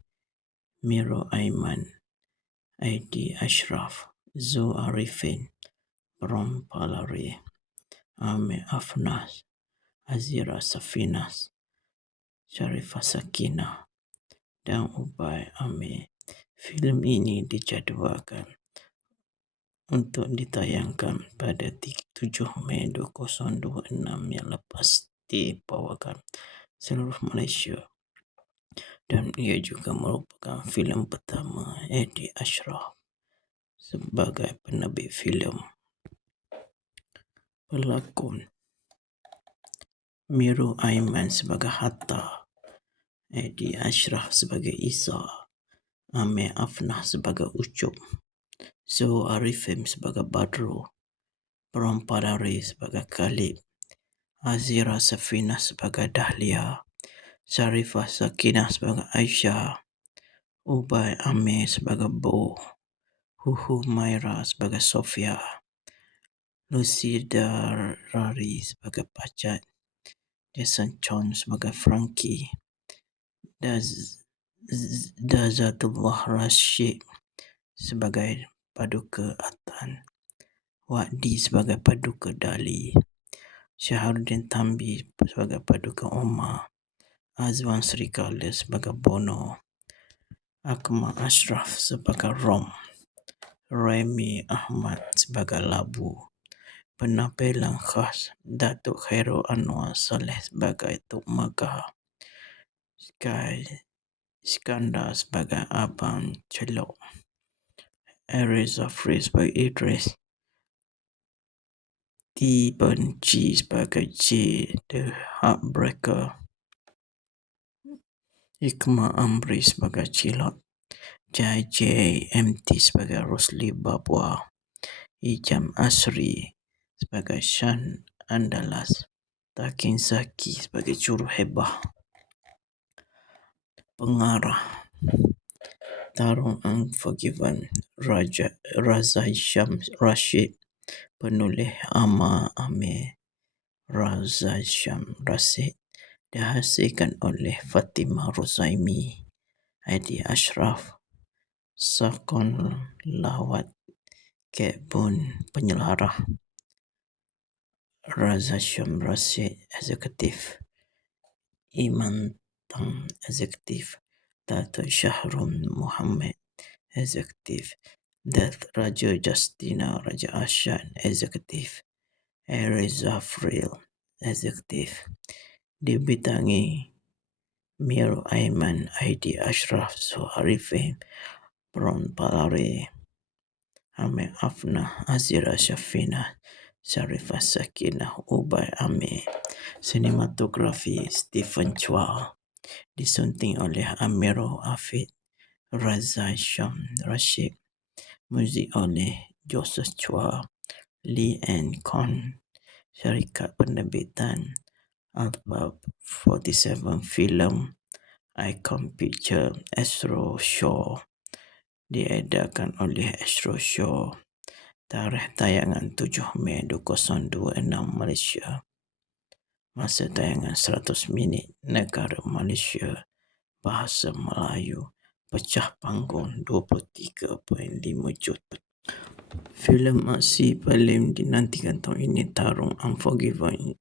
Miro Aiman, Aidi Ashraf, Zul Arifin, Ron Palari, Amir Afnas, Azira Safinas, Sharifah Sakinah dan Ubay Amir. Filem ini dijadualkan untuk ditayangkan pada 7 Mei 2026 yang lepas dibawakan seluruh Malaysia, dan ia juga merupakan filem pertama Aidi Ashraf sebagai penerbit filem. Pelakon: Miro Aiman sebagai Hatta, Aidi Ashraf sebagai Isa, Amir Afnah sebagai Ucup, Zul Arifin sebagai Badru, Ron Palari sebagai Khalid, Azira Safinah sebagai Dahlia, Sharifah Sakinah sebagai Aisyah, Ubay Amir sebagai Bo, Huhu Maira sebagai Sofia, Lucy Darari sebagai Pacat, Jason Chon sebagai Frankie, Dazatullah Rashid sebagai Paduka Atan, Wadi sebagai Paduka Dali, Syahrudin Tambi sebagai Paduka Omar, Azwan Srikala sebagai Bono, Akmal Ashraf sebagai Rom, Remy Ahmad sebagai Labu, penampilan khas Datuk Khairul Anwar Saleh sebagai Tok Megah, Iskandar sebagai Abang Celok, Aris Zafri sebagai Idris, Benci sebagai J The Heartbreaker, Hikmah Amri sebagai Cilot, JJMT sebagai Rosli Babwa, Ijam Asri sebagai Shan Andalas, Takin Zaki sebagai Juruhebah. Pengarah Tarung Unforgiven Razai Syam Rashid, penulis Amar Amir Razai Syam Rashid, dihasilkan oleh Fatimah Rozaimi, Aidi Ashraf, Sakon Lawat, Kek Bun penyelarah, Razai Syam Rashid Eksekutif, Iman Tang Eksekutif, Datuk Syahrul Muhammad Eksekutif, Raja Justina Raja Arsyad Eksekutif, Aris Zafril Eksekutif, dibintangi Miro Aiman, Aidi Ashraf, Zul Arifin, Ron Palari, Amir Afnah, Azira Safinah, Sharifah Sakinah, Ubay Amir. Sinematografi Stephen Chua, disunting oleh Amiro Afid Razai Syam Rashid, muzik oleh Joseph Chua, Lee and Con, syarikat penerbitan Albab 47 Film, Icon Picture, Astro Show, diedarkan oleh Astro Show. Tarikh tayangan 7 Mei 2026 Malaysia. Masa tayangan 100 minit. Negara Malaysia, bahasa Melayu, pecah panggung 23.5 juta. Filem aksi paling dinantikan tahun ini Tarung Unforgiven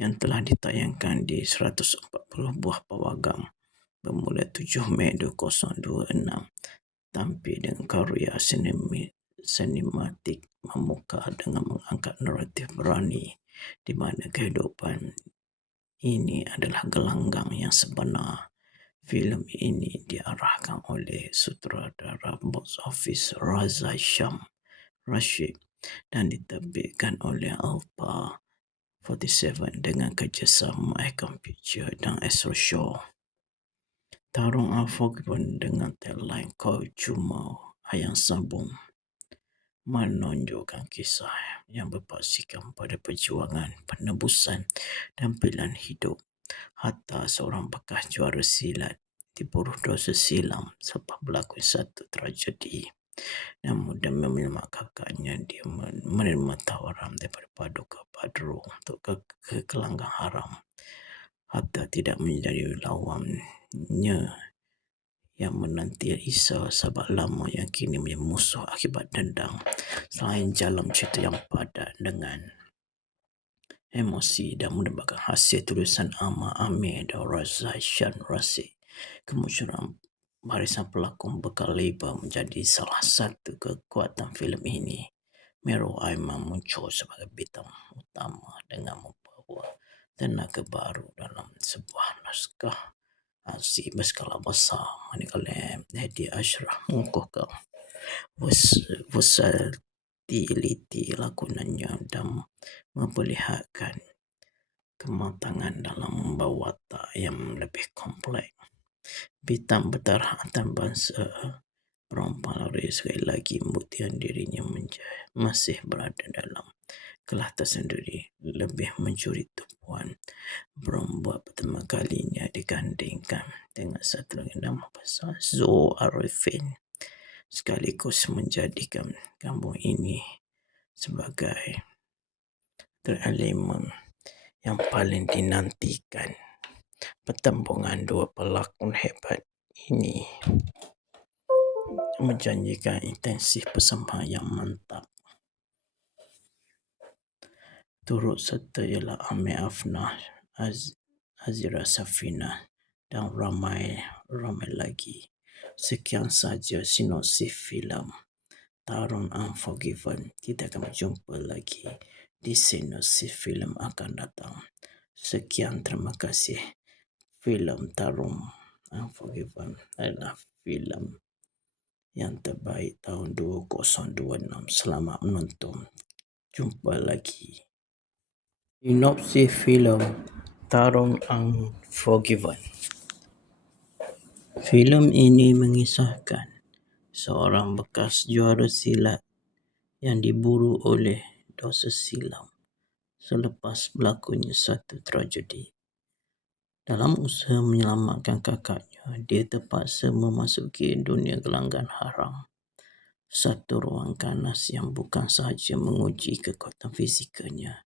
yang telah ditayangkan di 140 buah pawagam bermula 7 Mei 2026, tampil dengan karya sinematik memuka dengan mengangkat naratif berani di mana kehidupan ini adalah gelanggang yang sebenar. Filem ini diarahkan oleh sutradara box office Raza Sham Rashid dan diterbitkan oleh Alpha 47 dengan kerjasama Icon Picture dan Astro Show. Tarung Unforgiven dengan tagline Kau Cuma Ayam Sabung menunjukkan kisah yang berpaksikan pada perjuangan, penebusan dan pilihan hidup Hatta, seorang bekas juara silat, diburu dosa silam sebab berlaku satu tragedi. Namun demi menyelamatkan kakaknya, dia menerima tawaran daripada Paduka Badru untuk ke gelanggang haram. Hatta tidak menjadi lawannya yang menanti risau sahabat lama yang kini menjadi musuh akibat dendam. Selain jalan cerita yang padat dengan emosi dan merupakan hasil tulisan Ahmad Amir dan Raza Shan Rasid, kemunculan barisan pelakon berkaliber menjadi salah satu kekuatan filem ini. Mero Aiman muncul sebagai bintang utama dengan membawa tenaga baru dalam sebuah naskah aksi berskala besar, manakala Hadi Ashraf mengukuhkan versatiliti lakonannya dan memperlihatkan kematangan dalam membawa watak yang lebih kompleks. Bintang bertaraf antarabangsa perempuan Lari sekali lagi membuktikan dirinya masih berada dalam kelas tersendiri, lebih mencuri tumpuan berbuat pertama kalinya digandingkan dengan satu lagi nama besar Zo Arifin, sekaligus menjadikan kampung ini sebagai elemen yang paling dinantikan. Pertembungan dua pelakon hebat ini menjanjikan intensif persembahan yang mantap. Turut serta ialah Amir Afnah, Azira Safina dan ramai lagi. Sekian saja sinopsis filem Tarung Unforgiven. Kita akan berjumpa lagi di sinopsis filem akan datang. Sekian, terima kasih. Filem Tarung Unforgiven adalah filem yang terbaik tahun 2026. Selamat menonton. Jumpa lagi. Sinopsis filem Tarung Unforgiven. Filem ini mengisahkan seorang bekas juara silat yang diburu oleh dosa silam selepas berlakunya satu tragedi. Dalam usaha menyelamatkan kakaknya, dia terpaksa memasuki dunia gelanggang haram. Satu ruang ganas yang bukan sahaja menguji kekuatan fizikalnya,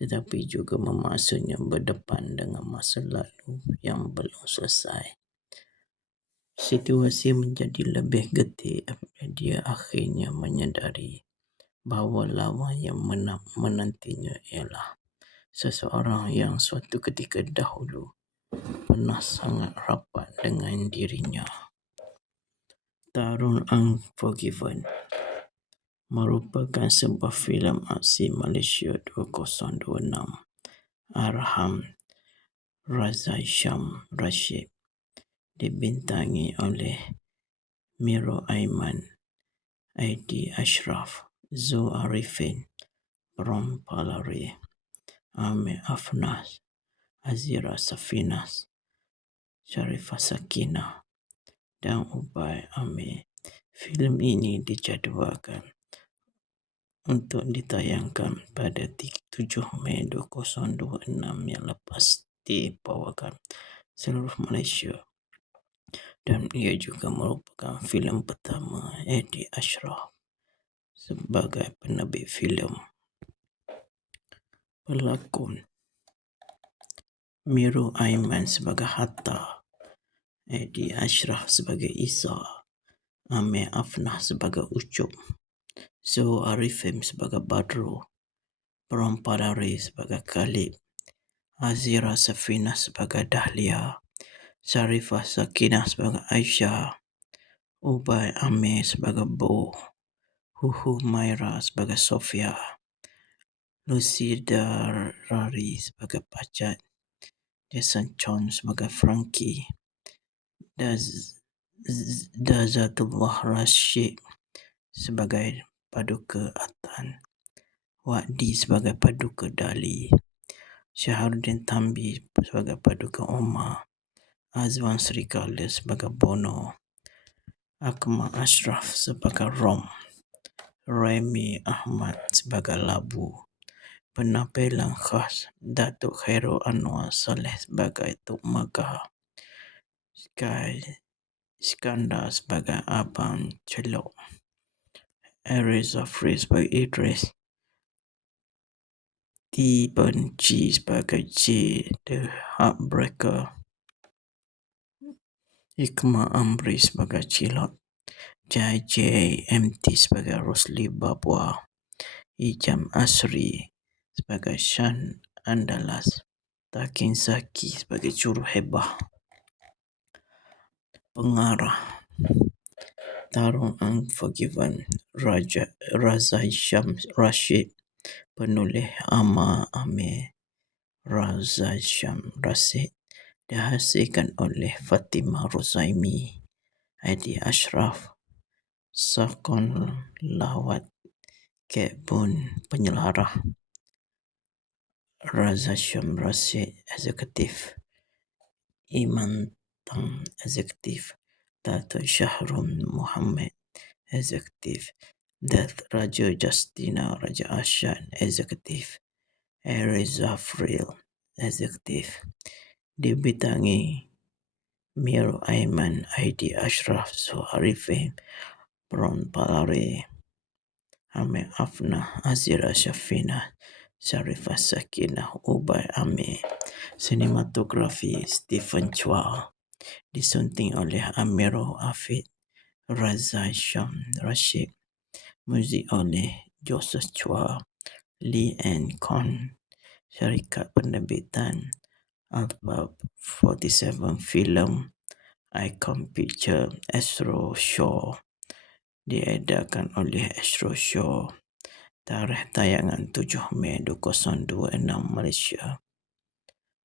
tetapi juga memaksanya berdepan dengan masa lalu yang belum selesai. Situasi menjadi lebih getir apabila dia akhirnya menyadari bahawa lawan yang menantinya ialah seseorang yang suatu ketika dahulu pernah sangat rapat dengan dirinya. Tarung Unforgiven merupakan sebuah filem aksi Malaysia 2026 arahan Raza Sham Rashid, dibintangi oleh Miro Aiman, Hadi Ashraf, Zo Arifin, Rom Palari, Amir Afnah, Azira Safina, Sharifah Sakinah dan Ubay Amir. Filem ini dijadualkan untuk ditayangkan pada 7 Mei 2026 yang lepas di pawagam seluruh Malaysia, dan ia juga merupakan filem pertama Hadi Ashraf sebagai penerbit filem. Pelakon Miru Aiman sebagai Hatta, Edi Ashraf sebagai Isa, Ame Afnah sebagai Ucup, Zo Arifim sebagai Badru, Bram Padari sebagai Khalid, Azira Safina sebagai Dahlia, Sharifah Sakinah sebagai Aisyah, Ubay Ame sebagai Bo, Huhu Maira sebagai Sofia, Lucy Darari sebagai Pacat, Jason Chon sebagai Frankie, Dazatullah Rashid sebagai Paduka Atan, Wadi sebagai Paduka Dali, Syaharuddin Tambi sebagai Paduka Omar, Azwan Srikala sebagai Bono, Akmal Ashraf sebagai Rom, Remy Ahmad sebagai Labu, penampilan khas Datuk Khairul Anwar Saleh sebagai Tok Magah, Iskandar sebagai Abang Celok, Aris Zafri sebagai Idris, Benci sebagai J The Heartbreaker, Hikmah Amri sebagai Cilot, JJMT sebagai Rosli Babwa, Ijam Asri sebagai Shan Andalas, Takin Zaki sebagai Juru Hebah. Pengarah Tarung Unforgiven, Raza Hisham Rashid. Penulis Ama Amir Raza Hisham Rashid. Dihasilkan oleh Fatimah Rozaimi, Adi Ashraf, Sakon Lawat, Kebun Penyelarah, Raza Hisham Rashid Eksekutif, Iman Tang Eksekutif, Datuk Syahrul Muhammad Eksekutif, Raja Justina Raja Asyad Eksekutif, Aris Zafril Eksekutif. Dibitangi Mir Aiman, Aidi Ashraf, Suharifin, Bron Palari, Ame Afnah, Azira Shafina, Sharifah Sakinah, Ubay Amir. Sinematografi Stephen Chua. Disunting oleh Amirul Hafid Raza Hisham Rashid. Muzik oleh Joseph Chua, Lee and Con. Syarikat penerbitan Alpha 47 Film, Icon Picture, Astro Show. Diedarkan oleh Astro Show. Tarikh tayangan 7 Mei 2026 Malaysia.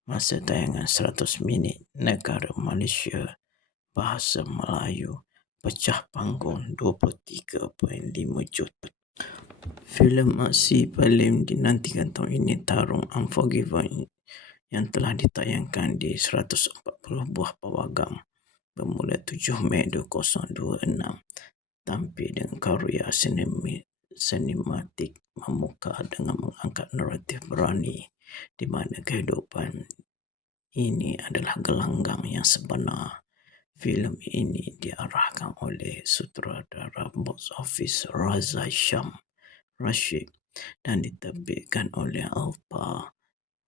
Masa tayangan 100 minit. Negara Malaysia. Bahasa Melayu. Pecah panggung 23.5 juta. Filem aksi paling dinantikan tahun ini Tarung Unforgiven yang telah ditayangkan di 140 buah pawagam bermula 7 Mei 2026, tampil dengan karya sinematik memuka dengan mengangkat naratif berani di mana kehidupan ini adalah gelanggang yang sebenar. Filem ini diarahkan oleh sutradara box office Raza Hisham Rashid dan diterbitkan oleh Alpha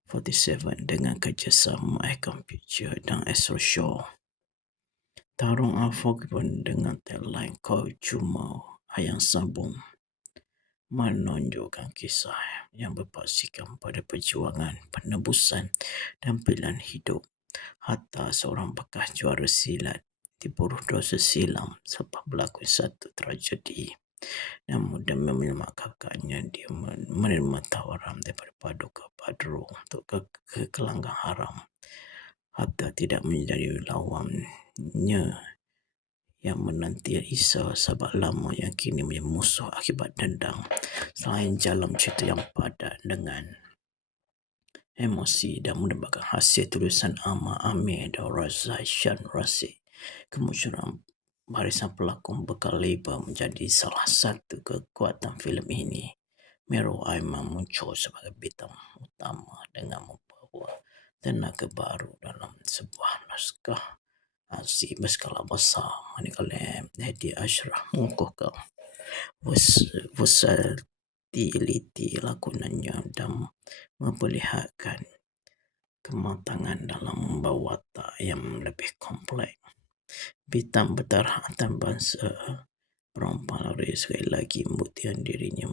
47 dengan kerjasama Icon Picture dan Astro Show. Tarung Unforgiven dengan tagline Kau Cuma Ayam Sabung menunjukkan kisah yang berpaksikan pada perjuangan, penebusan dan pilihan hidup Hatta, seorang bekas juara silat, diburu dosa silam selepas berlaku satu tragedi. Namun demi menyelamatkan kakaknya, dia menerima tawaran daripada Paduka Badru untuk ke gelanggang haram. Hatta tidak menjadi lawannya yang menanti Isa, sahabat lama yang kini menjadi musuh akibat dendam. Selain jalan cerita yang padat dengan emosi dan mendapatkan hasil tulisan Ama Amir dan Raza Hisham Rashid, kemunculan barisan pelakon berkaliber menjadi salah satu kekuatan filem ini. Miru Aiman muncul sebagai bintang utama dengan membawa tenaga baru dalam sebuah naskah aksi berskala besar, manakala Edi Ashraf mengukuhkan versatiliti lakonannya dan memperlihatkan kematangan dalam membawa watak yang lebih kompleks. Bintang bertaraf antarabangsa perempuan Lori sekali lagi membuktikan dirinya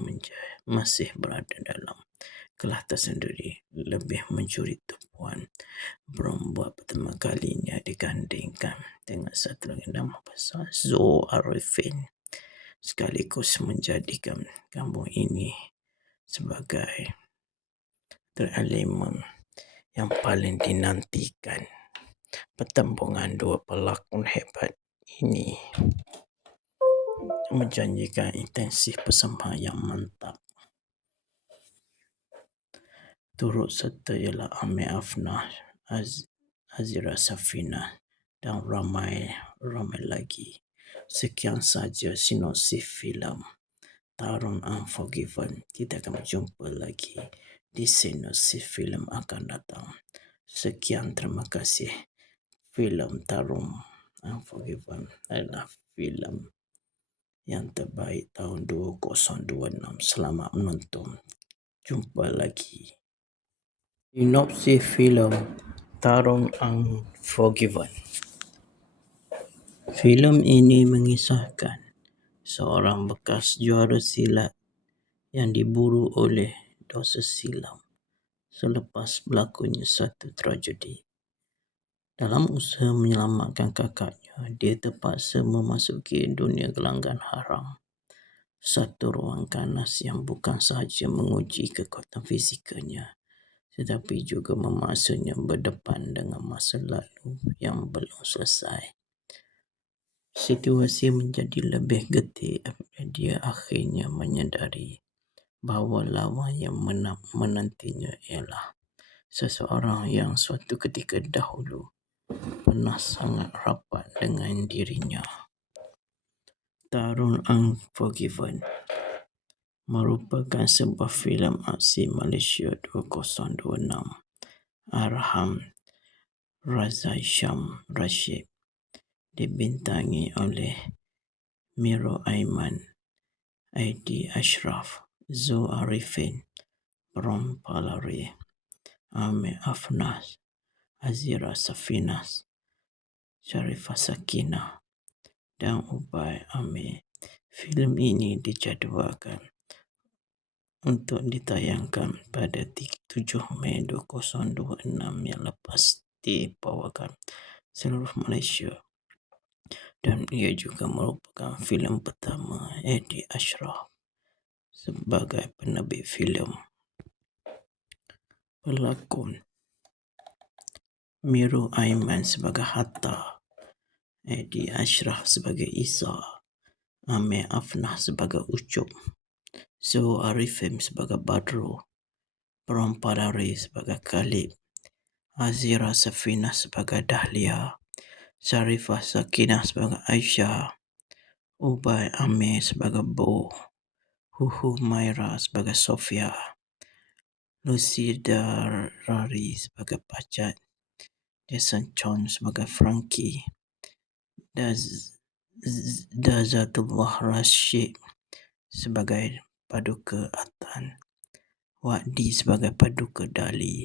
masih berada dalam kelas tersendiri, lebih mencuri tumpuan buat pertama kalinya digandingkan dengan satu lagi nama besar, Zoe Arifin, sekaligus menjadikan kampung ini sebagai elemen yang paling dinantikan. Pertembungan dua pelakon hebat ini menjanjikan intensif bersama yang mantap. Turut serta ialah Amir Afnah, Azira Safina dan ramai lagi. Sekian saja sinopsis filem Tarun Unforgiven. Kita akan berjumpa lagi di sinopsis filem akan datang. Sekian, terima kasih. Filem Tarun Unforgiven adalah filem yang terbaik tahun 2026. Selamat menonton. Jumpa lagi. Sinopsis filem Tarun Unforgiven. Filem ini mengisahkan seorang bekas juara silat yang diburu oleh dosa silam selepas berlakunya satu tragedi. Dalam usaha menyelamatkan kakaknya, dia terpaksa memasuki dunia gelanggang haram. Satu ruang ganas yang bukan sahaja menguji kekuatan fizikalnya, tetapi juga memaksanya berdepan dengan masa lalu yang belum selesai. Situasi menjadi lebih getir apabila dia akhirnya menyadari bahawa lawan yang menantinya ialah seseorang yang suatu ketika dahulu pernah sangat rapat dengan dirinya. Tarun Unforgiven merupakan sebuah filem aksi Malaysia 2026 arahan Razai Syam Rashid, dibintangi oleh Miro Aiman, Aidi Ashraf, Zoe Arifin, Ron Palari, Amir Afnas, Azira Safinas, Sharifah Sakinah dan Ubay Amir. Filem ini dijadualkan untuk ditayangkan pada 7 Mei 2026 yang lepas dibawakan seluruh Malaysia, dan ia juga merupakan filem pertama Aidi Ashraf sebagai penerbit filem. Pelakon Miro Aiman sebagai Hatta, Aidi Ashraf sebagai Isa, Amir Afnah sebagai Ucup, Zoe Arifin sebagai Badro, Ron Palari sebagai Khalid, Azira Safinah sebagai Dahlia, Sharifah Sakinah sebagai Aisyah, Ubay Amir sebagai Bo, Huhu Maira sebagai Sofia, Lucy Darari sebagai Pacat, Jason Chon sebagai Frankie, Dazatullah Rashid sebagai Paduka Atan, Wadi sebagai Paduka Dali,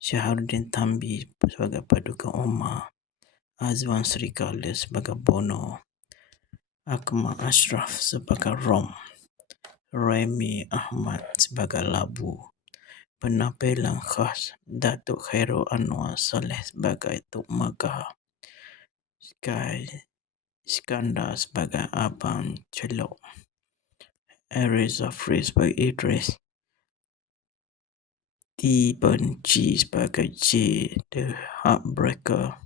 Syaharuddin Tambi sebagai Paduka Omar, Azwan Srikala sebagai Bono, Akmal Ashraf sebagai Rom, Remy Ahmad sebagai Labu. Penampilan khas Datuk Khairul Anwar Saleh sebagai Tok Magah, Iskandar sebagai Abang Celok, Aris Zafri sebagai Idris, T-Ben G sebagai J The Heartbreaker,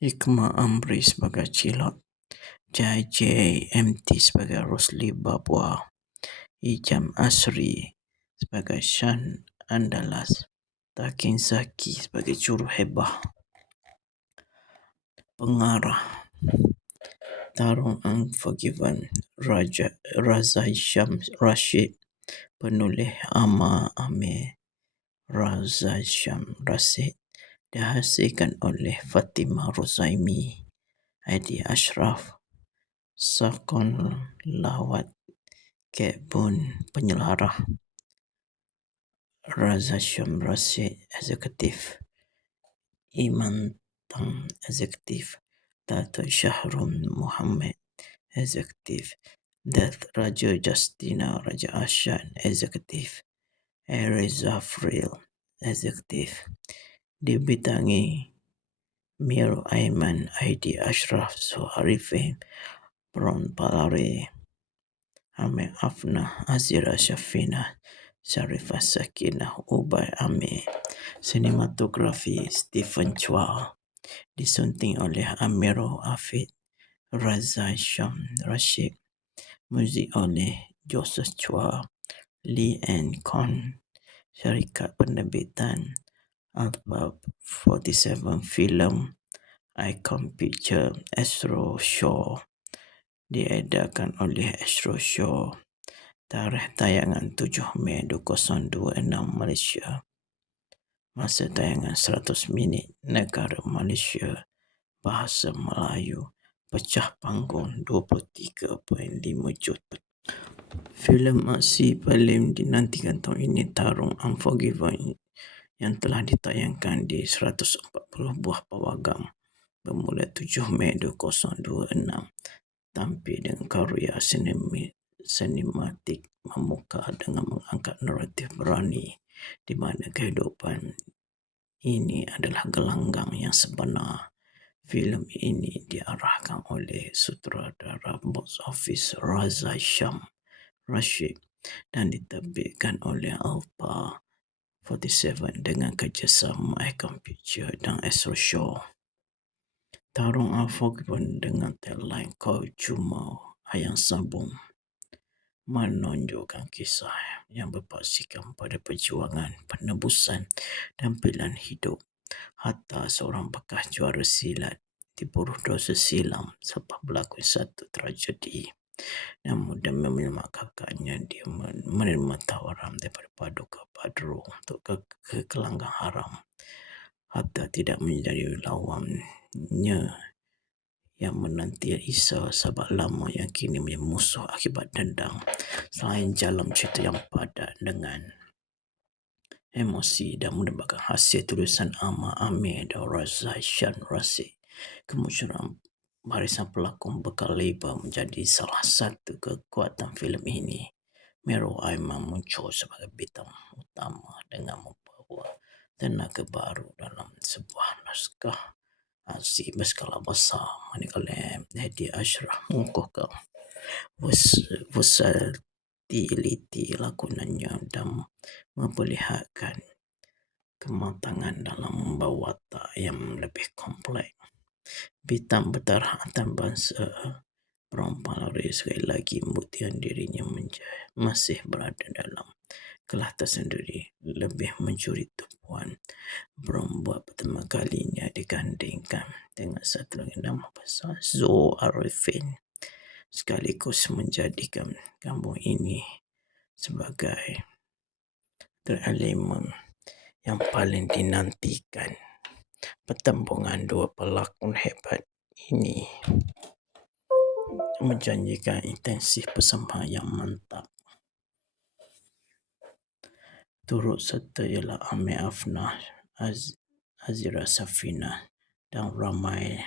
Hikmah Amri sebagai Cilot, JJMT sebagai Rosli Babwa, Ijam Asri sebagai Shan Andalas, Takin Zaki sebagai Juru Hebah. Pengarah Tarun Unforgiven Razai Syam Rashid. Penulis Amir Razai Syam Rashid. Dihasilkan oleh Fatimah Rozaimi, Aidi Ashraf, Sakon Lawat Kek Bun. Penyelarah Raza Syam Rashid Executive, Iman Tang Executive, Dato' Shahrul Muhammad Executive, Dat Raja Justina Raja Arsyad Executive, Aries Zafril Executive, dibidangi Mir Aiman Aidi Ashraf Suharifin Pron Palare Ame Afna Azira Shafina Sharifah Sakinah Ubay Ame. Sinematografi Stephen Chua, disunting oleh Amiro Afid Raza Syam Rashid, muzik oleh Joseph Chua, Lee and Con, syarikat penerbitan Albab 47 Film, Icon Picture, Astro Show, diedarkan oleh Astro Show, tarikh tayangan 7 Mei 2026 Malaysia, masa tayangan 100 minit, negara Malaysia, bahasa Melayu, pecah panggung 23.5 juta. Filem aksi paling dinantikan tahun ini Tarung Unforgiven yang telah ditayangkan di 140 buah pawagam bermula 7 Mei 2026, tampil dengan karya sinematik memuka dengan mengangkat naratif berani di mana kehidupan ini adalah gelanggang yang sebenar. Filem ini diarahkan oleh sutradara box office Raza Syam Rashid dan diterbitkan oleh Alpha 47 dengan kerjasama Icon Picture dan Astro Show. Tarung Unforgiven dengan tagline Kau Cuma Ayam Sabung menonjolkan kisah yang berpaksikan pada perjuangan, penebusan dan pilihan hidup Hatta seorang bekas juara silat diburu dosa silam sebab berlaku satu tragedi. Namun demi menyelamatkan kakaknya, dia menerima tawaran daripada Paduka Badru untuk ke gelanggang haram. Hatta tidak menjadi lawannya yang menanti Isa sahabat lama yang kini menjadi musuh akibat dendam. Selain jalan cerita yang padat dengan emosi dan merupakan hasil tulisan Ahmad Amir dan Raza Syam Rashid, kemunculan barisan pelakon berkaliber menjadi salah satu kekuatan filem ini. Miro Aiman muncul sebagai bintang utama dengan membawa tenaga baru dalam sebuah naskah aksi berskala besar, manakala Hadi Ashraf mengukuhkan versatiliti lakonannya dan memperlihatkan kematangan dalam membawa watak yang lebih kompleks. Bintang berdarah antarabangsa Pron Palare sekali lagi membuktikan dirinya masih berada dalam kelas tersendiri, lebih mencuri tumpuan. Pron buat pertama kalinya digandingkan dengan satu lagi nama besar Zul Arifin, sekaligus menjadikan kampung ini sebagai elemen yang paling dinantikan. Pertembungan dua pelakon hebat ini menjanjikan intensif persembahan yang mantap. Turut serta ialah Amir Afnah, Azira Safina dan ramai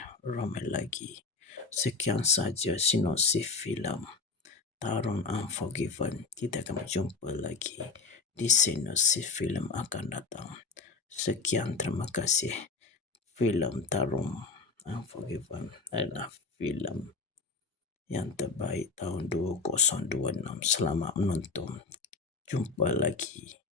lagi. Sekian saja sinopsis filem Tarung Unforgiven. Kita akan berjumpa lagi di sinopsis filem akan datang. Sekian, terima kasih. Filem Tarung Unforgiven adalah filem yang terbaik tahun 2026. Selamat menonton. Jumpa lagi.